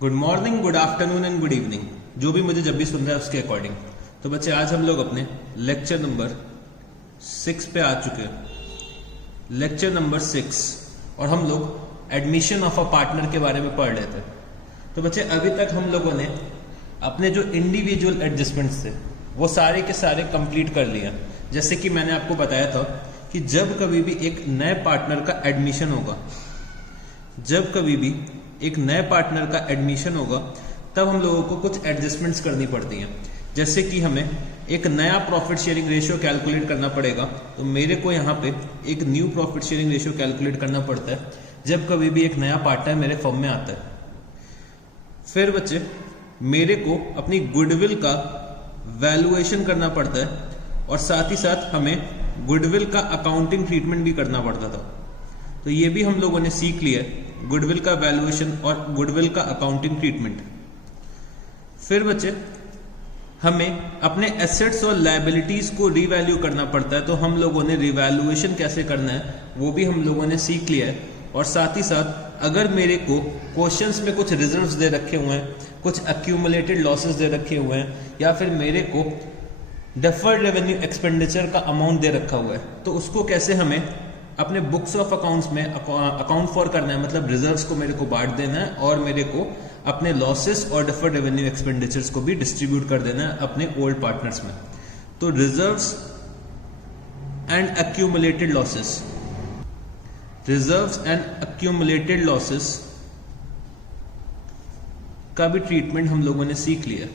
Good morning, good afternoon and good evening, जो भी मुझे जब भी सुन रहा है उसके अकॉर्डिंग। तो बच्चे आज हम लोग अपने लेक्चर नंबर 6 पे आ चुके हैं। लेक्चर नंबर 6 और हम लोग एडमिशन ऑफ अ पार्टनर के बारे में पढ़ रहे थे। तो बच्चे अभी तक हम लोगों ने अपने जो इंडिविजुअल एडजस्टमेंट्स थे वो सारे के सारे कंप्लीट कर लिया। जैसे कि मैंने आपको बताया था कि जब कभी भी एक नए पार्टनर का एडमिशन होगा, जब कभी भी एक नए पार्टनर का एडमिशन होगा तब हम लोगों को कुछ एडजस्टमेंट्स करनी पड़ती हैं। जैसे कि हमें एक नया प्रॉफिट शेयरिंग रेशियो कैलकुलेट करना पड़ेगा। तो मेरे को यहाँ पे एक new profit sharing ratio calculate करना पड़ता है जब कभी भी एक नया पार्टनर मेरे फर्म में आता है। फिर बच्चे मेरे को अपनी गुडविल का वैल्यूएशन करना पड़ता है और साथ ही साथ हमें गुडविल का अकाउंटिंग ट्रीटमेंट भी करना पड़ता था। तो ये भी हम लोगों ने सीख लिया, गुडविल का वैल्यूएशन और गुडविल का अकाउंटिंग ट्रीटमेंट। फिर बच्चे हमें अपने एसेट्स और लायबिलिटीज को रीवैल्यू करना पड़ता है। तो हम लोगों ने रिवैल्यूएशन कैसे करना है वो भी हम लोगों ने सीख लिया है। और साथ ही साथ अगर मेरे को क्वेश्चंस में कुछ रिजर्व्स दे रखे हुए हैं, कुछ एक्यूमुलेटेड लॉसेस दे रखे हुए हैं, या फिर मेरे को डेफर्ड रेवेन्यू एक्सपेंडिचर का अमाउंट दे रखा हुआ है, तो उसको कैसे हमें अपने बुक्स ऑफ अकाउंट्स में अकाउंट फॉर करना है, मतलब रिजर्व्स को मेरे को बांट देना है और मेरे को अपने लॉसेस और डेफर्ड रेवेन्यू एक्सपेंडिचर्स को भी डिस्ट्रीब्यूट कर देना है अपने ओल्ड पार्टनर्स में। तो reserves and accumulated losses, reserves and accumulated losses का भी ट्रीटमेंट हम लोगों ने सीख लिया।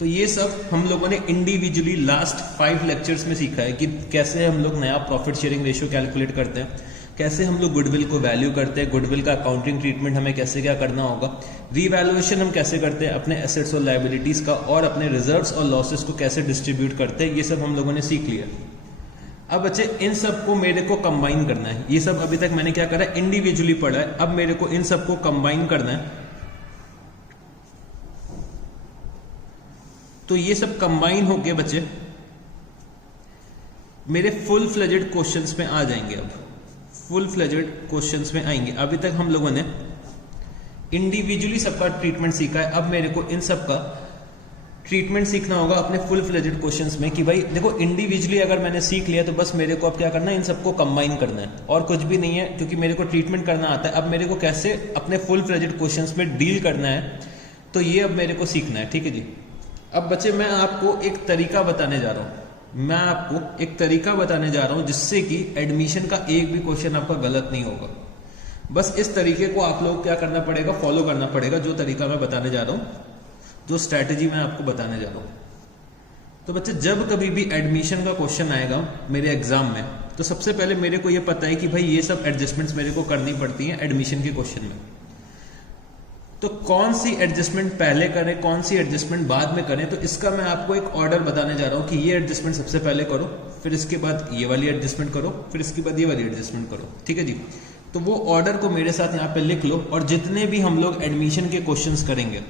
तो ये सब हम लोगों ने इंडिविजुअली लास्ट 5 लेक्चर्स में सीखा है कि कैसे हम लोग नया प्रॉफिट शेयरिंग रेशियो कैलकुलेट करते हैं, कैसे हम लोग गुडविल को वैल्यू करते हैं, गुडविल का अकाउंटिंग ट्रीटमेंट हमें कैसे क्या करना होगा, रीवैल्यूएशन हम कैसे करते हैं अपने एसेट्स और लायबिलिटीज का, और अपने रिजर्व्स और लॉसेस को कैसे डिस्ट्रीब्यूट करते हैं, ये सब हम लोगों ने सीख लिया। अब बच्चे इन सब को मेरे को कंबाइन करना है। ये सब अभी तक मैंने क्या करा, इंडिविजुअली पढ़ा है, अब मेरे को इन सब को कंबाइन करना है। तो ये सब कंबाइन होके बच्चे मेरे फुल फ्लेजेड क्वेश्चंस में आ जाएंगे। अब फुल फ्लेजेड क्वेश्चंस में आएंगे। अभी तक हम लोगों ने इंडिविजुअली सबका ट्रीटमेंट सीखा है, अब मेरे को इन सब का ट्रीटमेंट सीखना होगा अपने फुल फ्लेजेड क्वेश्चंस में। कि भाई देखो, इंडिविजुअली अगर मैंने सीख लिया तो बस मेरे को अब क्या करना है, इन सबको कंबाइन करना है और कुछ भी नहीं है, क्योंकि मेरे को ट्रीटमेंट करना आता है। अब मेरे को कैसे अपने फुल फ्लेजेड क्वेश्चंस में डील करना है, तो ये अब मेरे को सीखना है। ठीक है जी। अब बच्चे मैं आपको एक तरीका बताने जा रहा हूं, जिससे कि एडमिशन का एक भी क्वेश्चन आपका गलत नहीं होगा। बस इस तरीके को आप लोग क्या करना पड़ेगा, फॉलो करना पड़ेगा, जो तरीका मैं बताने जा रहा हूं, जो स्ट्रैटेजी मैं आपको बताने जा रहा हूं। तो बच्चे जब कभी भी एडमिशन का क्वेश्चन आएगा मेरे एग्जाम में, तो सबसे पहले मेरे को यह पता है कि भाई ये सब एडजस्टमेंट्स मेरे को करनी पड़ती हैं एडमिशन के क्वेश्चन में। तो कौन सी एडजस्टमेंट पहले करें, कौन सी एडजस्टमेंट बाद में करें, तो इसका मैं आपको एक ऑर्डर बताने जा रहा हूं कि ये एडजस्टमेंट सबसे पहले करो, फिर इसके बाद ये वाली एडजस्टमेंट करो, फिर इसके बाद ये वाली एडजस्टमेंट करो। ठीक है जी। तो वो ऑर्डर को मेरे साथ यहाँ पे लिख लो, और जितने भी हम लोग एडमिशन के क्वेश्चंस करेंगे,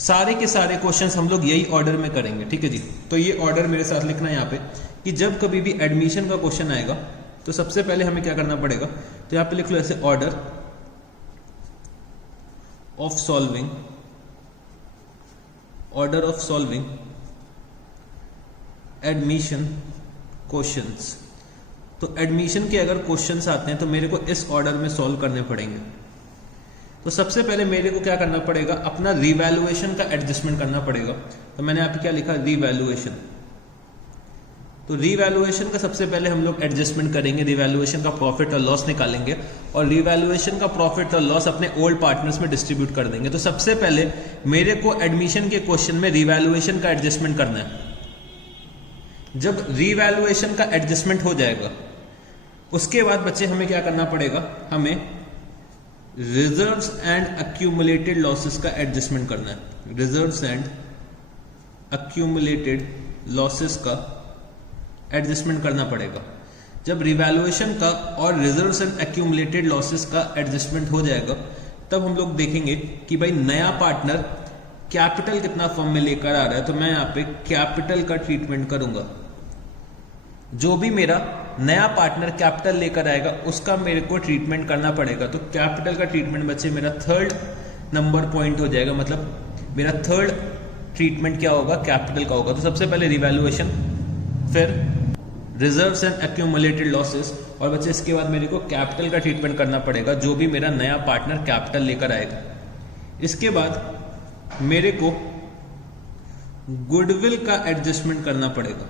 सारे के सारे क्वेश्चंस हम लोग यही ऑर्डर में करेंगे। ठीक है जी। तो ये ऑर्डर मेरे साथ लिखना है यहाँ पे कि जब कभी भी एडमिशन का क्वेश्चन आएगा तो सबसे पहले हमें क्या करना पड़ेगा, तो यहाँ पे लिख लो ऐसे, order of solving admission questions. तो एडमिशन के अगर क्वेश्चंस आते हैं तो मेरे को इस ऑर्डर में सॉल्व करने पड़ेंगे। तो सबसे पहले मेरे को क्या करना पड़ेगा, अपना रिवैल्यूएशन का एडजस्टमेंट करना पड़ेगा। तो मैंने यहाँ पे क्या लिखा, रिवैल्यूएशन। तो रिवैल्यूएशन का सबसे पहले हम लोग एडजस्टमेंट करेंगे, रिवैल्यूएशन का प्रॉफिट और लॉस निकालेंगे और रिवैल्यूएशन का प्रॉफिट और लॉस अपने ओल्ड पार्टनर्स में डिस्ट्रीब्यूट कर देंगे। तो सबसे पहले मेरे को एडमिशन के क्वेश्चन में रिवैल्यूएशन का एडजस्टमेंट करना है। जब रिवैल्यूएशन का एडजस्टमेंट हो जाएगा उसके बाद बच्चे हमें क्या करना पड़ेगा, हमें रिजर्व्स एंड एक्यूमुलेटेड लॉसेस का एडजस्टमेंट करना है। रिजर्व्स एंड एक्यूमुलेटेड लॉसेस का एडजस्टमेंट करना पड़ेगा। जब रिवैल्यूएशन का और रिजर्व्स एंड एक्यूमुलेटेड लॉसेस का एडजस्टमेंट हो जाएगा तब हम लोग देखेंगे कि भाई नया पार्टनर कैपिटल कितना फर्म में लेकर आ रहा है। तो मैं यहाँ पे कैपिटल का ट्रीटमेंट करूंगा। जो भी मेरा नया पार्टनर कैपिटल लेकर आएगा उसका मेरे को ट्रीटमेंट करना पड़ेगा। तो कैपिटल का ट्रीटमेंट बच्चे मेरा थर्ड नंबर पॉइंट हो जाएगा, मतलब मेरा थर्ड ट्रीटमेंट क्या होगा, कैपिटल का होगा। तो सबसे पहले रिवैल्यूएशन, फिर रिजर्व्स एंड एक्यूमुलेटेड लॉसेस, और बच्चे इसके बाद मेरे को कैपिटल का ट्रीटमेंट करना पड़ेगा, जो भी मेरा नया पार्टनर कैपिटल लेकर आएगा। इसके बाद मेरे को गुडविल का एडजस्टमेंट करना पड़ेगा,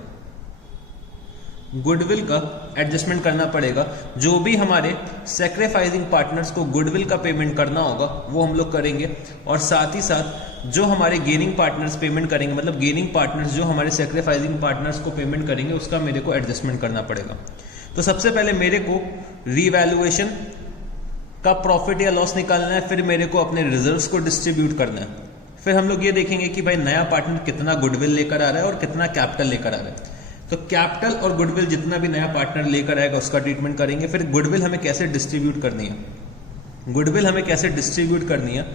गुडविल का एडजस्टमेंट करना पड़ेगा। जो भी हमारे सैक्रिफाइसिंग पार्टनर्स को गुडविल का पेमेंट करना होगा वो हम लोग करेंगे, और साथ ही साथ जो हमारे गेनिंग पार्टनर्स पेमेंट करेंगे, मतलब गेनिंग पार्टनर्स जो हमारे सैक्रिफाइसिंग पार्टनर्स को पेमेंट करेंगे, उसका मेरे को एडजस्टमेंट करना पड़ेगा। तो सबसे पहले मेरे को रिवैल्यूएशन का प्रॉफिट या लॉस निकालना है, फिर मेरे को अपने रिजर्व्स को डिस्ट्रीब्यूट करना है, फिर हम लोग ये देखेंगे कि भाई नया पार्टनर कितना गुडविल लेकर आ रहा है और कितना कैपिटल लेकर आ रहा है। तो कैपिटल और गुडविल जितना भी नया पार्टनर लेकर आएगा उसका ट्रीटमेंट करेंगे। फिर गुडविल हमें कैसे डिस्ट्रीब्यूट करनी है, गुडविल हमें कैसे डिस्ट्रीब्यूट करनी है,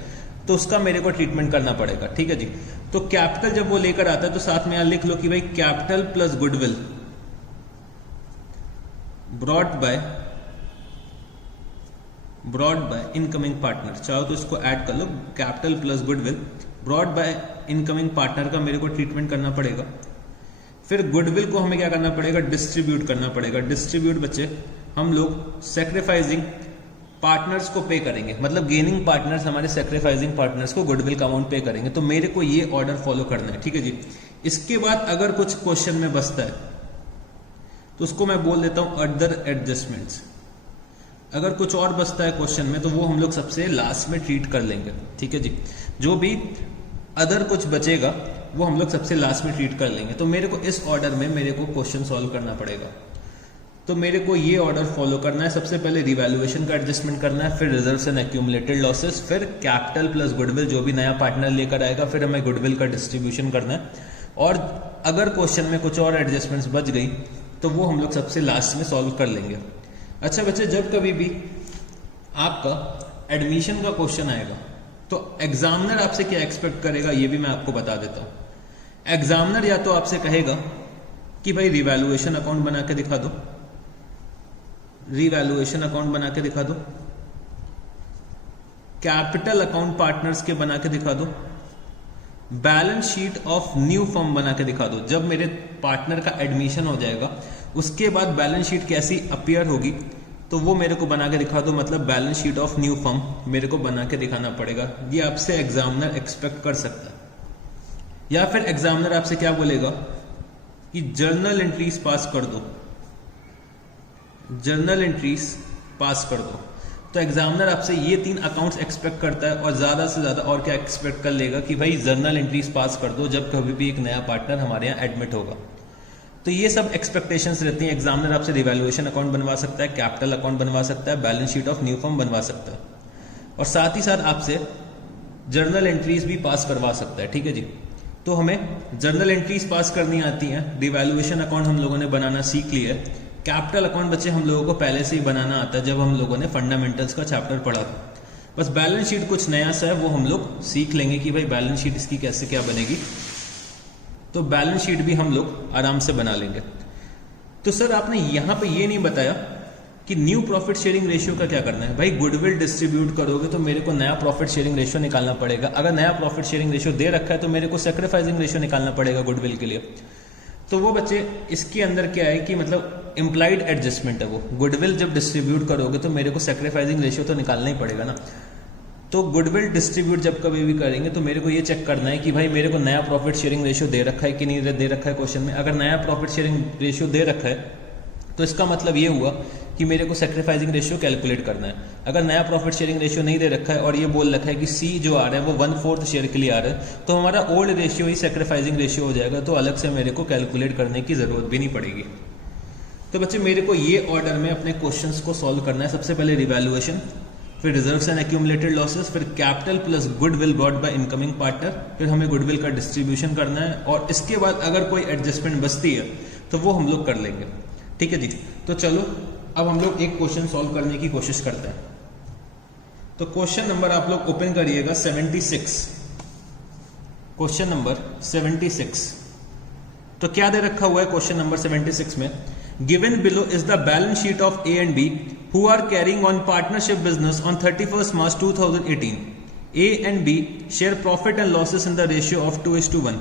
तो उसका मेरे को ट्रीटमेंट करना पड़ेगा। ठीक है जी। तो कैपिटल जब वो लेकर आता है तो साथ में यहां लिख लो कि भाई capital plus goodwill brought by incoming partner, चाहो तो इसको ऐड कर लो, capital plus goodwill brought by incoming partner का मेरे को ट्रीटमेंट करना पड़ेगा। फिर गुडविल को हमें क्या करना पड़ेगा, डिस्ट्रीब्यूट करना पड़ेगा। डिस्ट्रीब्यूट बच्चे हम लोग सैक्रिफाइसिंग पार्टनर्स को पे करेंगे, मतलब गेनिंग पार्टनर्स हमारे सैक्रिफाइसिंग पार्टनर्स को गुडविल का अमाउंट पे करेंगे। तो मेरे को ये ऑर्डर फॉलो करना है। ठीक है जी। इसके बाद अगर कुछ क्वेश्चन में बचता है तो उसको मैं बोल देता हूं अदर एडजस्टमेंट्स। अगर कुछ और बचता है क्वेश्चन में तो वो हम लोग सबसे लास्ट में ट्रीट कर लेंगे। ठीक है जी। जो भी अदर कुछ बचेगा वो हम लोग सबसे लास्ट में ट्रीट कर लेंगे। तो मेरे को इस ऑर्डर में मेरे को क्वेश्चन सॉल्व करना पड़ेगा। तो मेरे को ये ऑर्डर फॉलो करना है। सबसे पहले रिवैल्यूएशन का एडजस्टमेंट करना है, फिर रिजर्व्स एंड एक्यूमुलेटेड लॉसेस, फिर कैपिटल प्लस गुडविल जो भी नया पार्टनर लेकर आएगा, फिर हमें गुडविल का डिस्ट्रीब्यूशन करना है। और अगर क्वेश्चन में कुछ और एडजस्टमेंट्स बच गई तो वो हम लोग सबसे लास्ट में सॉल्व कर लेंगे। अच्छा बच्चे, जब कभी भी आपका एडमिशन का क्वेश्चन आएगा तो एग्जामिनर आपसे क्या एक्सपेक्ट करेगा ये भी मैं आपको बता देता हूं। एग्जामिनर या तो आपसे कहेगा कि भाई रिवैल्यूएशन अकाउंट बना के दिखा दो, रिवैल्यूएशन अकाउंट बना के दिखा दो, कैपिटल अकाउंट पार्टनर्स के बना के दिखा दो, balance sheet of new firm बना के दिखा दो। जब मेरे पार्टनर का एडमिशन हो जाएगा उसके बाद बैलेंस शीट कैसी अपीयर होगी तो वो मेरे को बना के दिखा दो, मतलब balance sheet of new firm मेरे को बना के दिखाना पड़ेगा। ये आपसे एग्जामिनर एक्सपेक्ट कर सकता है। या फिर एग्जामिनर आपसे क्या बोलेगा कि जर्नल एंट्रीज पास कर दो, जर्नल एंट्रीज पास कर दो। तो एग्जामिनर आपसे ये 3 अकाउंट्स एक्सपेक्ट करता है, और ज्यादा से ज्यादा और क्या एक्सपेक्ट कर लेगा कि भाई जर्नल एंट्रीज पास कर दो जब कभी भी एक नया पार्टनर हमारे यहाँ एडमिट होगा। तो ये सब एक्सपेक्टेशंस रहती हैं। एग्जामिनर आपसे रिवैल्यूएशन अकाउंट बनवा सकता है, कैपिटल अकाउंट बनवा सकता है, balance sheet of new firm बनवा सकता है, और साथ ही साथ आपसे जर्नल एंट्रीज भी पास करवा सकता है। ठीक है जी। तो हमें जर्नल एंट्रीज पास करनी आती हैं, रिवैल्यूएशन अकाउंट हम लोगों ने बनाना सीख लिया है, कैपिटल अकाउंट बच्चे हम लोगों को पहले से ही बनाना आता है जब हम लोगों ने फंडामेंटल्स का चैप्टर पढ़ा था। बस बैलेंस शीट कुछ नया सा है वो हम लोग सीख लेंगे कि भाई बैलेंस शीट इसकी कैसे क्या बनेगी। तो बैलेंस शीट भी हम लोग आराम से बना लेंगे। तो सर आपने यहां पे ये नहीं बताया कि न्यू प्रॉफिट शेयरिंग रेशियो का क्या करना है। भाई गुडविल डिस्ट्रीब्यूट करोगे तो मेरे को नया प्रॉफिट शेयरिंग रेशियो निकालना पड़ेगा। अगर नया प्रॉफिट शेयरिंग रेशियो दे रखा है तो मेरे को सैक्रिफाइसिंग रेशियो निकालना पड़ेगा गुडविल के लिए। तो वो बच्चे इसके अंदर क्या है कि मतलब इम्प्लाइड एडजस्टमेंट है वो। गुडविल जब डिस्ट्रीब्यूट करोगे तो मेरे को सैक्रिफाइसिंग रेशियो तो निकालना ही पड़ेगा ना। तो गुडविल डिस्ट्रीब्यूट जब कभी भी करेंगे तो मेरे को ये चेक करना है कि भाई मेरे को नया प्रॉफिट शेयरिंग रेशियो दे रखा है कि नहीं दे रखा है क्वेश्चन में। अगर नया प्रॉफिट शेयरिंग रेशियो दे रखा है तो इसका मतलब ये हुआ कि मेरे को सैक्रिफाइसिंग रेशियो कैलकुलेट करना है। अगर नया प्रॉफिट शेयरिंग रेशियो नहीं दे रखा है और ये बोल रखा है कि सी जो आ रहा है वो 1/4 शेयर के लिए आ रहा है तो हमारा ओल्ड रेशियो ही सैक्रिफाइसिंग रेशियो हो जाएगा। तो अलग से मेरे को कैलकुलेट करने की जरूरत भी नहीं पड़ेगी। तो बच्चे मेरे को ये ऑर्डर में अपने क्वेश्चंस को सॉल्व करना है। सबसे पहले रिवैल्यूएशन, फिर रिजर्व्स एंड एक्यूमुलेटेड लॉसेस, फिर capital plus goodwill brought by incoming partner, फिर हमें गुडविल का डिस्ट्रीब्यूशन करना है, और इसके बाद अगर कोई एडजस्टमेंट बचती है तो वो हम लोग कर लेंगे। ठीक है जी। तो चलो अब हम लोग एक क्वेश्चन सॉल्व करने की कोशिश करते हैं। तो क्वेश्चन नंबर आप लोग ओपन करिएगा 76, क्वेश्चन नंबर 76। तो क्या दे रखा हुआ है क्वेश्चन नंबर 76 में, given below is the balance sheet of A and B who are carrying on partnership business on 31st March 2018. A and B share profit and losses in the ratio of 2:1.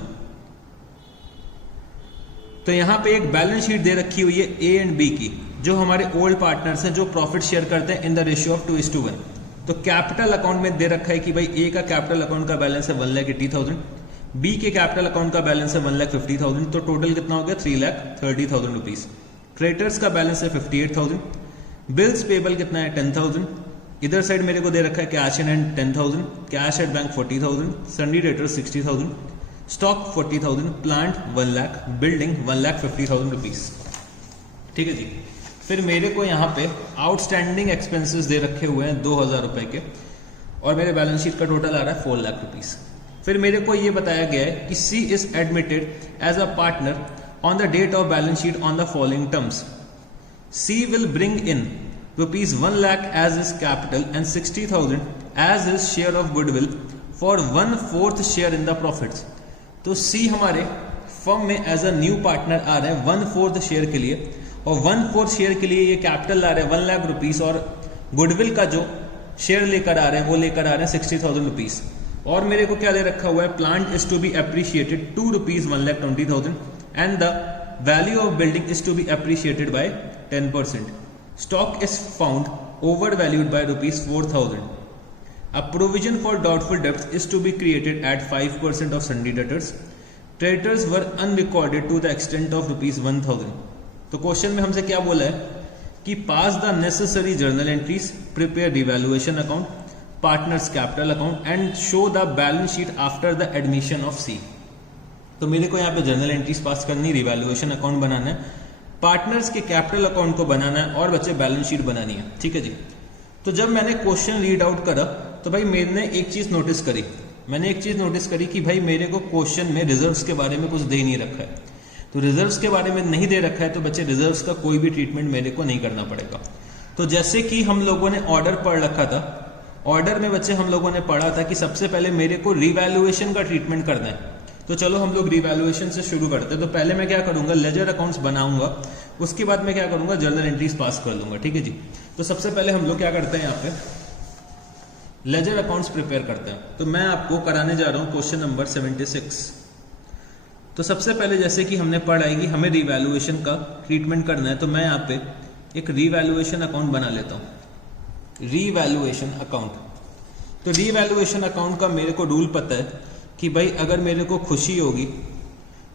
तो यहाँ पे एक balance sheet दे रखी हुई है A and B की, जो हमारे ओल्ड पार्टनर्स हैं, जो प्रॉफिट शेयर करते हैं इन द रेशियो ऑफ 2:1. तो कैपिटल अकाउंट में दे रखा है कि भाई A का कैपिटल अकाउंट का बैलेंस है 1,80,000, B के कैपिटल अकाउंट का बैलेंस है 1,50,000, तो टोटल कितना हो गया 3,30,000 रुपीज. क्रेडिटर्स का बैलेंस है 58,000, बिल्स पेबल कितना है 10,000, इधर साइड मेरे को दे रखा है cash in hand 10,000, cash at bank 40,000, Sunny debtors 60,000, stock 40,000, plant 1 lakh, building 1,50,000 rupees. ठीक है जी. फिर मेरे को यहाँ पे आउटस्टैंडिंग एक्सपेंसेस दे रखे हुए हैं 2,000 रुपए के, और मेरे बैलेंस शीट का टोटल आ रहा है 4 लाख रुपीज. फिर मेरे को ये बताया गया है कि C is admitted as a partner on the date of balance sheet on the following terms. C will bring in rupees 1 lakh as is capital and 60,000 as is share of goodwill for 1/4 share in the profits. तो C हमारे firm में as a new partner आ रहे हैं 1/4 share के लिए, और 1/4 share के लिए ये कैपिटल ला रहे हैं 1 लाख रुपीज, और गुडविल का जो शेयर लेकर आ रहे हैं वो लेकर आ रहे हैं 60,000 रुपीज. और मेरे को क्या दे रखा हुआ है, plant is to be appreciated 2 rupees 1,20,000 and the value of building is to be appreciated by 10%. Stock is found over valued by rupees 4,000. A provision for doubtful debts is to be created at 5% of sundry debtors. Creditors were unrecorded to the extent of rupees 1,000. तो question में हमसे क्या बोला है कि pass the necessary journal entries, prepare revaluation account, partners capital account and show the balance sheet after the admission of C. तो मेरे को यहाँ पे जर्नल एंट्रीज पास करनी, रिवैल्यूएशन अकाउंट बनाना है, पार्टनर्स के कैपिटल अकाउंट को बनाना है, और बच्चे बैलेंस शीट बनानी है. ठीक है जी. तो जब मैंने क्वेश्चन रीड आउट करा तो भाई मैंने एक चीज नोटिस करी कि भाई मेरे को क्वेश्चन में रिजर्व्स के बारे में कुछ दे नहीं रखा है. तो रिजर्व्स के बारे में नहीं दे रखा है तो बच्चे रिजर्व्स का कोई भी ट्रीटमेंट मेरे को नहीं करना पड़ेगा. तो जैसे कि हम लोगों ने ऑर्डर पढ़ रखा था, ऑर्डर में बच्चे हम लोगों ने पढ़ा था कि सबसे पहले मेरे को रिवैल्यूएशन का ट्रीटमेंट करना है. तो चलो हम लोग रिवैल्यूएशन से शुरू करते हैं. तो पहले मैं क्या करूंगा, लेजर अकाउंट्स बनाऊंगा, उसके बाद मैं क्या करूंगा, जर्नल एंट्रीज पास कर लूंगा. ठीक है जी. तो सबसे पहले हम लोग क्या करते हैं, यहाँ पे लेजर अकाउंट्स प्रिपेयर करते हैं. तो मैं आपको कराने जा रहा हूं क्वेश्चन नंबर 76. तो सबसे पहले जैसे कि हमने पढ़ा है कि हमें रिवैल्यूएशन का ट्रीटमेंट करना है, तो मैं यहाँ पे एक रिवैल्यूएशन अकाउंट बना लेता हूं. Revaluation account. तो रिवैल्यूएशन अकाउंट का मेरे को रूल पता है कि भाई अगर मेरे को खुशी होगी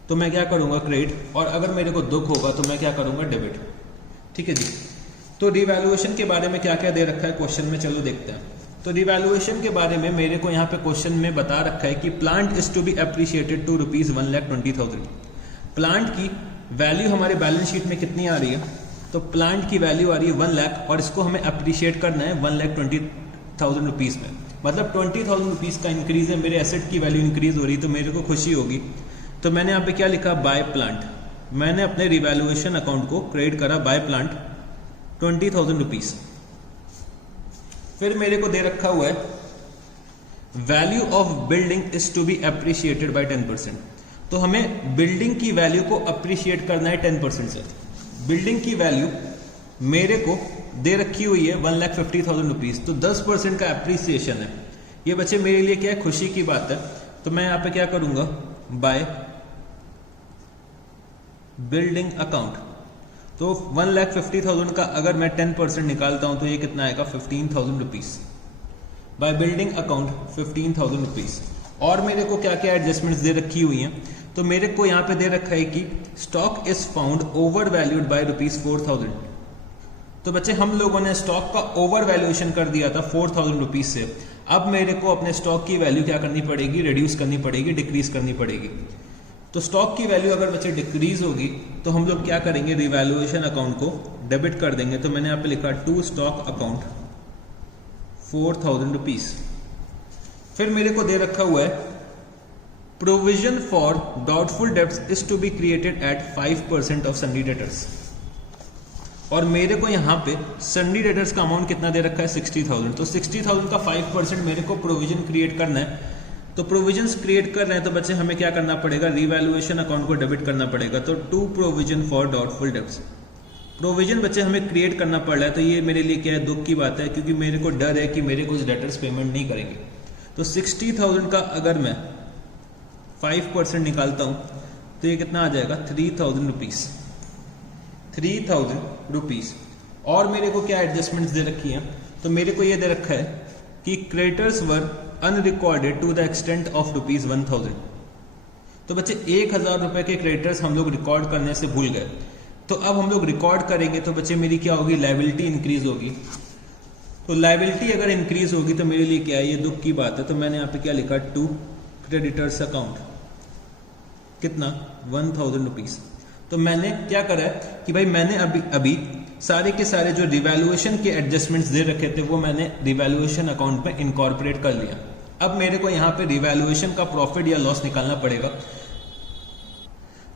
तो मैं क्या करूंगा, क्रेडिट, और अगर मेरे को दुख होगा तो मैं क्या करूंगा, डेबिट. ठीक है जी. तो रिवैल्यूएशन के बारे में क्या क्या दे रखा है क्वेश्चन में, चलो देखते हैं. तो रिवैल्यूएशन के बारे में मेरे को यहाँ पे क्वेश्चन में बता रखा है कि plant is to be appreciated to rupees 1,20,000. Plant की वैल्यू हमारे बैलेंस शीट में कितनी आ रही है, तो प्लांट की वैल्यू आ रही है 1 लाख, और इसको हमें अप्रिशिएट करना है 1,20,000 रुपीज में. मतलब 20,000 रुपीज का इंक्रीज है, मेरे एसेट की वैल्यू इंक्रीज हो रही, तो मेरे को खुशी होगी. तो मैंने यहाँ पे क्या लिखा, बाय प्लांट. मैंने अपने रिवैल्यूएशन अकाउंट को क्रेडिट करा बाय प्लांट 20,000 रुपीज. फिर मेरे को दे रखा हुआ है value of building is to be appreciated by 10%. तो हमें बिल्डिंग की वैल्यू को अप्रिशिएट करना है 10% से. बिल्डिंग की वैल्यू मेरे को दे रखी हुई है 1,50,000 रुपीज, तो 10% का अप्रिसिएशन है. ये बच्चे मेरे लिए क्या है, खुशी की बात है. तो मैं यहाँ पे क्या करूंगा, बाय बिल्डिंग अकाउंट. तो 1,50,000 का अगर मैं 10% निकालता हूं तो ये कितना आएगा, 15,000 rupees. By building account 15,000 rupees. और मेरे को क्या क्या एडजस्टमेंट्स दे रखी हुई हैं, तो मेरे को यहाँ पे दे रखा है कि stock is found over valued by rupees 4,000. तो बच्चे हम लोगों ने स्टॉक का ओवर वैल्यूएशन कर दिया था 4,000 रुपीज से. अब मेरे को अपने स्टॉक की वैल्यू क्या करनी पड़ेगी, रिड्यूस करनी पड़ेगी, डिक्रीज करनी पड़ेगी. तो स्टॉक की वैल्यू अगर बच्चे डिक्रीज होगी तो हम लोग क्या करेंगे, रिवैल्यूएशन अकाउंट को डेबिट कर देंगे. तो मैंने यहाँ पे लिखा टू स्टॉक अकाउंट 4,000 रुपीज. फिर मेरे को दे रखा हुआ है provision for doubtful debts is to be created at 5% of sundry debtors. और मेरे को यहाँ पे सन्नी डेटर्स का अमाउंट कितना दे रखा है, 60,000. तो 60,000 का 5% मेरे को प्रोविजन क्रिएट करना है. तो प्रोविजंस क्रिएट कर रहे हैं तो बच्चे हमें क्या करना पड़ेगा, रिवैल्यूएशन अकाउंट को डेबिट करना पड़ेगा. तो to provision for doubtful debts. Provision बच्चे हमें क्रिएट करना पड़ रहा है, तो ये मेरे लिए क्या है, दुख की बात है, क्योंकि मेरे को डर है कि मेरे कुछ डेटर्स पेमेंट नहीं करेंगे. तो 60,000 का अगर मैं 5% निकालता हूं तो ये कितना आ जाएगा 3,000 रुपीज, 3,000 रुपीज। और मेरे को क्या एडजस्टमेंट्स दे रखी हैं, तो मेरे को ये दे रखा है कि creditors were unrecorded to the extent of ₹1,000। तो बच्चे 1,000 रुपए के क्रेडिटर्स हम लोग रिकॉर्ड करने से भूल गए, तो अब हम लोग रिकॉर्ड करेंगे तो बच्चे मेरी क्या होगी, लायबिलिटी इंक्रीज होगी। तो लायबिलिटी अगर इंक्रीज होगी तो मेरे लिए क्या है, ये दुख की बात है। तो मैंने यहाँ पे क्या लिखा, टू क्रेडिटर्स अकाउंट, कितना 1,000 रुपीज। तो मैंने क्या करा है कि भाई मैंने अभी सारे के सारे जो रिवैल्यूएशन के एडजस्टमेंट्स दे रखे थे वो मैंने रिवैल्यूएशन अकाउंट में इनकॉर्पोरेट कर लिया। अब मेरे को यहाँ पे रिवैल्यूएशन का प्रॉफिट या लॉस निकालना पड़ेगा।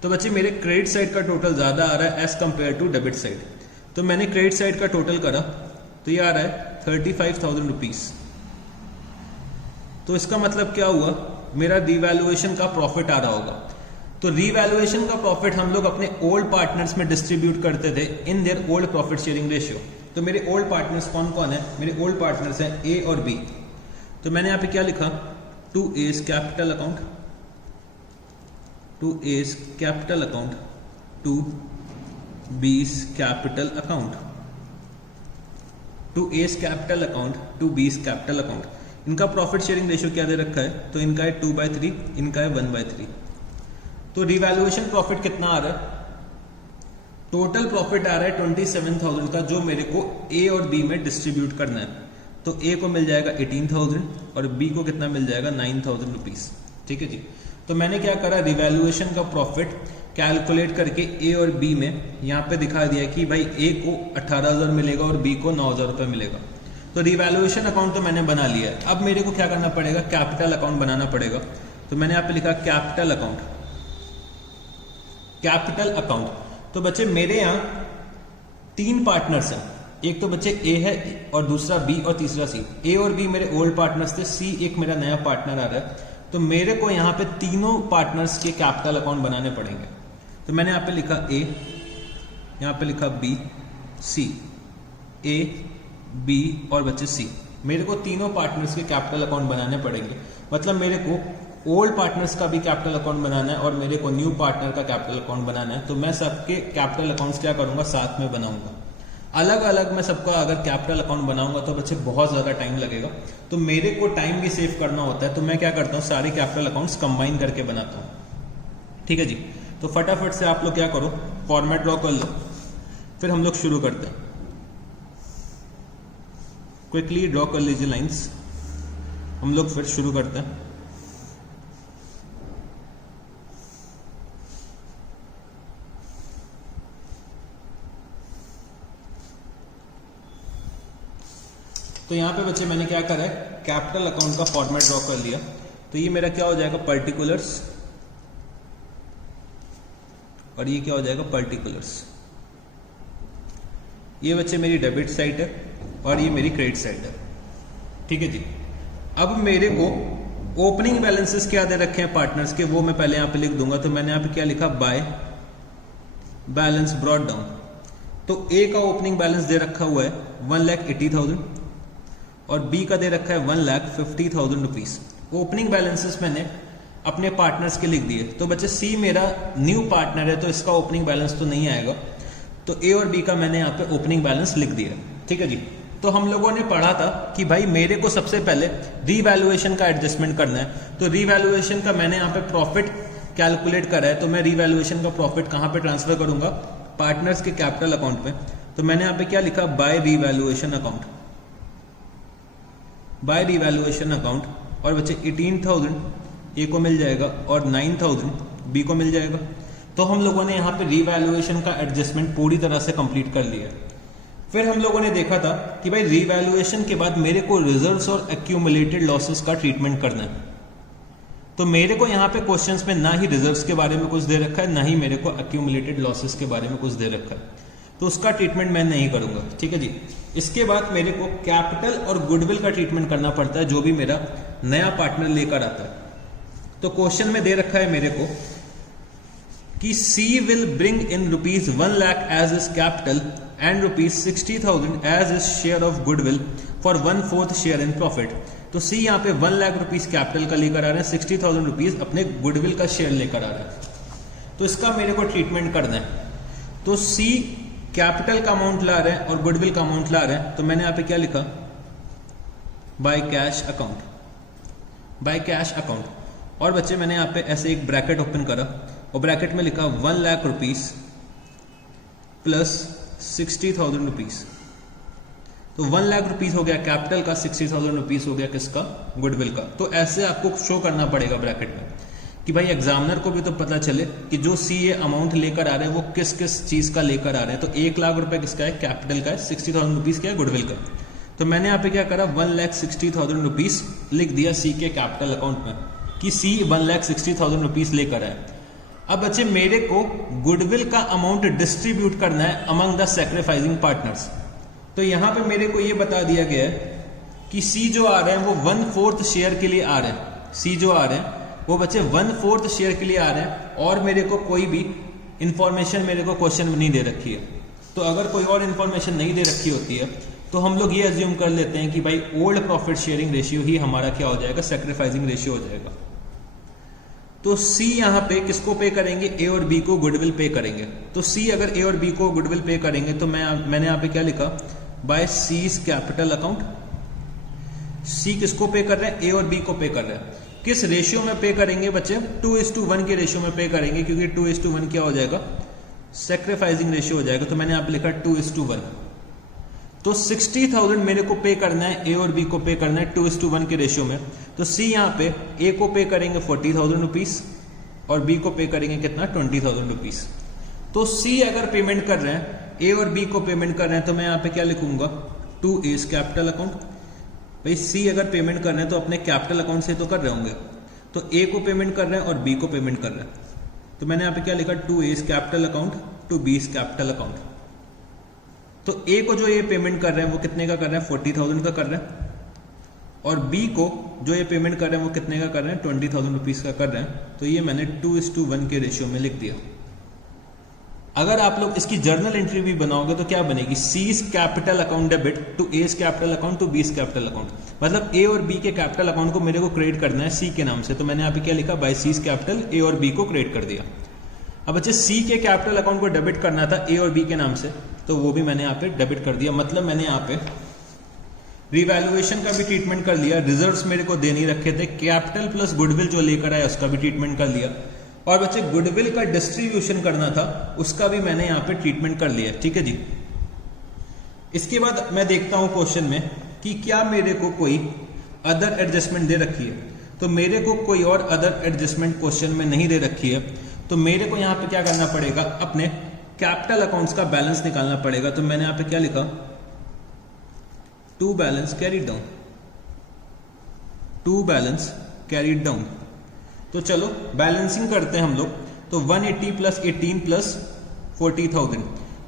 तो बच्चे मेरे क्रेडिट साइड का टोटल ज्यादा आ रहा है as compared to debit side. तो मैंने क्रेडिट साइड का टोटल करा तो ये आ रहा है 35,000 रुपीज। तो इसका मतलब क्या हुआ, मेरा रिवैल्यूएशन का प्रॉफिट आ रहा होगा। तो रिवैल्यूएशन का प्रॉफिट हम लोग अपने ओल्ड पार्टनर्स में डिस्ट्रीब्यूट करते थे in their old profit sharing ratio. तो मेरे ओल्ड पार्टनर्स कौन कौन है, मेरे ओल्ड पार्टनर्स हैं ए और बी। तो मैंने यहां पे क्या लिखा, to A's capital account, to A's capital account, to B's capital account, to A's capital account, to B's capital account. इनका प्रॉफिट शेयरिंग रेशियो क्या दे रखा है, तो इनका है 2/3, इनका है 1/3। तो रिवैल्यूएशन प्रॉफिट कितना आ रहा है, टोटल प्रॉफिट आ रहा है 27,000 का, जो मेरे को ए और बी में डिस्ट्रीब्यूट करना है। तो ए को मिल जाएगा 18,000 और बी को कितना मिल जाएगा 9,000 रुपीज। ठीक है जी। तो मैंने क्या करा, रिवैल्यूएशन का प्रॉफिट कैलकुलेट करके ए और बी में यहाँ पे दिखा दिया कि भाई ए को 18,000 मिलेगा और बी को 9,000 रुपए मिलेगा। तो रिवैल्यूएशन अकाउंट तो मैंने बना लिया है। अब मेरे को क्या करना पड़ेगा, कैपिटल अकाउंट बनाना पड़ेगा। तो मैंने यहाँ पे लिखा कैपिटल अकाउंट, कैपिटल अकाउंट। तो बच्चे मेरे यहाँ 3 पार्टनर्स हैं, एक तो बच्चे ए है और दूसरा बी और तीसरा सी। ए और बी मेरे ओल्ड पार्टनर्स थे, सी एक मेरा नया पार्टनर आ रहा है। तो मेरे को यहाँ पे तीनों पार्टनर्स के कैपिटल अकाउंट बनाने पड़ेंगे। तो मैंने यहाँ पे लिखा ए, यहाँ पे लिखा बी, सी, ए, बी और बच्चे सी। मेरे को तीनों पार्टनर्स के कैपिटल अकाउंट बनाने पड़ेंगे। मतलब मेरे को ओल्ड पार्टनर्स का भी कैपिटल अकाउंट बनाना है और मेरे को न्यू पार्टनर का कैपिटल अकाउंट बनाना है। तो मैं सबके कैपिटल अकाउंट्स क्या करूंगा, साथ में बनाऊंगा। अलग अलग मैं सबका अगर कैपिटल अकाउंट बनाऊंगा तो बच्चे बहुत ज्यादा टाइम लगेगा। तो मेरे को टाइम भी सेव करना होता है, तो मैं क्या करता हूँ, सारे कैपिटल अकाउंट्स कंबाइन करके बनाता हूँ। ठीक है जी। तो फटाफट से आप लोग क्या करो, फॉर्मेट ड्रॉ कर लो, फिर हम लोग शुरू करते हैं। क्विकली ड्रॉ कर लीजिए लाइंस, हम लोग फिर शुरू करते हैं। तो यहां पे बच्चे मैंने क्या करा है, कैपिटल अकाउंट का फॉर्मेट ड्रॉ कर लिया। तो ये मेरा क्या हो जाएगा, पर्टिकुलर्स, और ये क्या हो जाएगा, पर्टिकुलर्स। ये बच्चे मेरी डेबिट साइड है और ये मेरी क्रेडिट साइड है। ठीक है जी। अब मेरे को ओपनिंग बैलेंसेस क्या दे रखे हैं पार्टनर्स के, वो मैं पहले यहां पे लिख दूंगा। तो मैंने यहां पे क्या लिखा, बाय बैलेंस ब्रॉट डाउन। तो ए का ओपनिंग बैलेंस दे रखा हुआ है 1,80,000 और बी का दे रखा है 1,50,000 रुपीज। ओपनिंग बैलेंसेस मैंने अपने पार्टनर्स के लिख दिए। तो बच्चे सी मेरा न्यू पार्टनर है तो इसका ओपनिंग बैलेंस तो नहीं आएगा, तो ए और बी का मैंने यहाँ पे ओपनिंग बैलेंस लिख दिया। ठीक है जी। तो हम लोगों ने पढ़ा था कि भाई मेरे को सबसे पहले रीवैल्यूएशन का एडजस्टमेंट करना है। तो रीवैल्यूएशन का मैंने यहाँ पे प्रॉफिट कैलकुलेट करा है, तो मैं रीवैल्यूएशन का प्रॉफिट कहाँ पे ट्रांसफर करूंगा, पार्टनर्स के कैपिटल अकाउंट पे। तो मैंने यहाँ पे क्या लिखा, by revaluation account, by revaluation account. और बच्चे 18,000 ए को मिल जाएगा और 9,000 बी को मिल जाएगा। तो हम लोगों ने यहाँ पे रीवैल्यूएशन का एडजस्टमेंट पूरी तरह से कंप्लीट कर लिया। फिर हम लोगों ने देखा था कि भाई रीवैल्यूएशन के बाद मेरे को रिजर्व्स और एक्यूमुलेटेड लॉसेस का ट्रीटमेंट करना है। तो मेरे को यहाँ पे क्वेश्चंस में ना ही रिजर्व्स के बारे में कुछ दे रखा है, ना ही मेरे को एक्यूमुलेटेड लॉसेस के बारे में कुछ दे रखा है, तो उसका ट्रीटमेंट मैं नहीं करूंगा। ठीक है जी। इसके बाद मेरे को कैपिटल और गुडविल का ट्रीटमेंट करना पड़ता है, जो भी मेरा नया पार्टनर लेकर आता है। तो क्वेश्चन में दे रखा है मेरे को कि C will bring in ₹1 lakh as is capital and ₹60,000 as is share of goodwill for 1/4 share in profit. तो सी यहाँ पे 1 लाख रुपीज कैपिटल का लेकर आ रहे हैं, 60,000 रुपीज अपने गुडविल का शेयर लेकर आ रहे हैं। तो इसका मेरे को ट्रीटमेंट करना है। तो सी कैपिटल का अमाउंट ला रहे हैं और गुडविल का अमाउंट ला रहे हैं, तो मैंने यहाँ पे क्या लिखा, by cash account, by cash account. और बच्चे मैंने यहाँ पे ऐसे एक ब्रैकेट ओपन करा और ब्रैकेट में लिखा 1 लाख रुपीज प्लस 60,000 रुपीज। तो 1 लाख रुपीज हो गया कैपिटल का, 60,000 रुपीज हो गया किसका, गुडविल का। तो ऐसे आपको शो करना पड़ेगा ब्रैकेट में कि भाई एग्जामिनर को भी तो पता चले कि जो सी ये अमाउंट लेकर आ रहे हैं वो किस किस चीज का लेकर आ रहे हैं। तो 1 लाख रुपए किसका है, कैपिटल का है, 60,000 रुपीज क्या है, गुडविल का। तो मैंने यहाँ पे क्या करा, 1,60,000 रुपीज लिख दिया सी के कैपिटल अकाउंट में कि सी 1,60,000 रुपीज लेकर आए। अब बच्चे मेरे को गुडविल का अमाउंट डिस्ट्रीब्यूट करना है अमंग द सैक्रिफाइसिंग पार्टनर्स। तो यहां पे मेरे को ये बता दिया गया है कि सी जो आ रहे हैं वो 1/4 शेयर के लिए आ रहे हैं। सी जो आ रहे हैं वो बच्चे 1/4 शेयर के लिए आ रहे हैं और मेरे को कोई भी इंफॉर्मेशन मेरे को क्वेश्चन में नहीं दे रखी है। तो अगर कोई और इंफॉर्मेशन नहीं दे रखी होती है तो हम लोग ये अज्यूम कर लेते हैं कि भाई ओल्ड प्रॉफिट शेयरिंग रेशियो ही हमारा क्या हो जाएगा, सैक्रिफाइसिंग रेशियो हो जाएगा। तो सी यहां पे किसको पे करेंगे, ए और बी को गुडविल पे करेंगे। तो सी अगर ए और बी को गुडविल पे करेंगे तो मैंने यहां पे क्या लिखा, बाय सीज कैपिटल अकाउंट। सी किसको पे कर रहे हैं, ए और बी को पे कर रहे हैं। किस रेशियो में पे करेंगे बच्चे, 2:1 के रेशियो में पे करेंगे, क्योंकि 2:1 क्या हो जाएगा, सैक्रिफाइसिंग रेशियो हो जाएगा। तो मैंने यहां पे लिखा 2:1। तो 60,000 मेरे को पे करना है, ए और बी को पे करना है 2:1 के रेशियो में। तो सी यहाँ पे ए को पे करेंगे 40,000 रुपीज और बी को पे करेंगे कितना, 20,000 रुपीज। तो सी अगर पेमेंट कर रहे हैं, ए और बी को पेमेंट कर रहे हैं, तो मैं यहाँ पे क्या लिखूंगा, 2A's कैपिटल अकाउंट। भाई सी अगर पेमेंट कर रहे हैं तो अपने कैपिटल अकाउंट से तो कर रहे होंगे। तो ए को पेमेंट कर रहे हैं और बी को पेमेंट कर रहे हैं, तो मैंने यहाँ पे क्या लिखा, 2A's capital account to B's capital account. तो ए को जो ये पेमेंट कर रहे हैं वो कितने का कर रहे हैं, 40,000 का कर रहे हैं। और बी को जो ये पेमेंट कर रहे हैं वो कितने का कर रहे हैं, 20,000 रुपीज का कर रहे हैं। तो ये मैंने 2:1 के रेशियो में लिख दिया। अगर आप लोग इसकी जर्नल एंट्री भी बनाओगे तो क्या बनेगी, C's capital account debit to A's capital account to B's capital account. मतलब ए और बी के कैपिटल अकाउंट को मेरे को क्रिएट करना है सी के नाम से। तो मैंने यहाँ पे क्या लिखा, बाय सीज कैपिटल ए और बी को क्रिएट कर दिया। अब बच्चे सी के कैपिटल अकाउंट को डेबिट करना था ए और बी के नाम से, तो वो भी मैंने यहाँ पे डेबिट कर दिया। मतलब मैंने यहाँ पे रिवैल्यूएशन का भी ट्रीटमेंट कर लिया, रिजर्व्स मेरे को दे नहीं रखे थे, कैपिटल प्लस गुडविल जो लेकर आया उसका भी ट्रीटमेंट कर लिया, और बच्चे गुडविल का डिस्ट्रीब्यूशन करना था उसका भी मैंने यहाँ पे ट्रीटमेंट कर लिया। ठीक है जी। इसके बाद मैं देखता हूं क्वेश्चन में कि क्या मेरे को कोई अदर एडजस्टमेंट दे रखी है। तो मेरे को कोई और अदर एडजस्टमेंट क्वेश्चन में नहीं दे रखी है, तो मेरे को यहाँ पे क्या करना पड़ेगा, अपने कैपिटल अकाउंट्स का बैलेंस निकालना पड़ेगा। तो मैंने यहाँ पे क्या लिखा, to balance carried down, to balance carried down. तो चलो बैलेंसिंग करते हैं हम लोग। तो 180 प्लस 18 प्लस 40,000,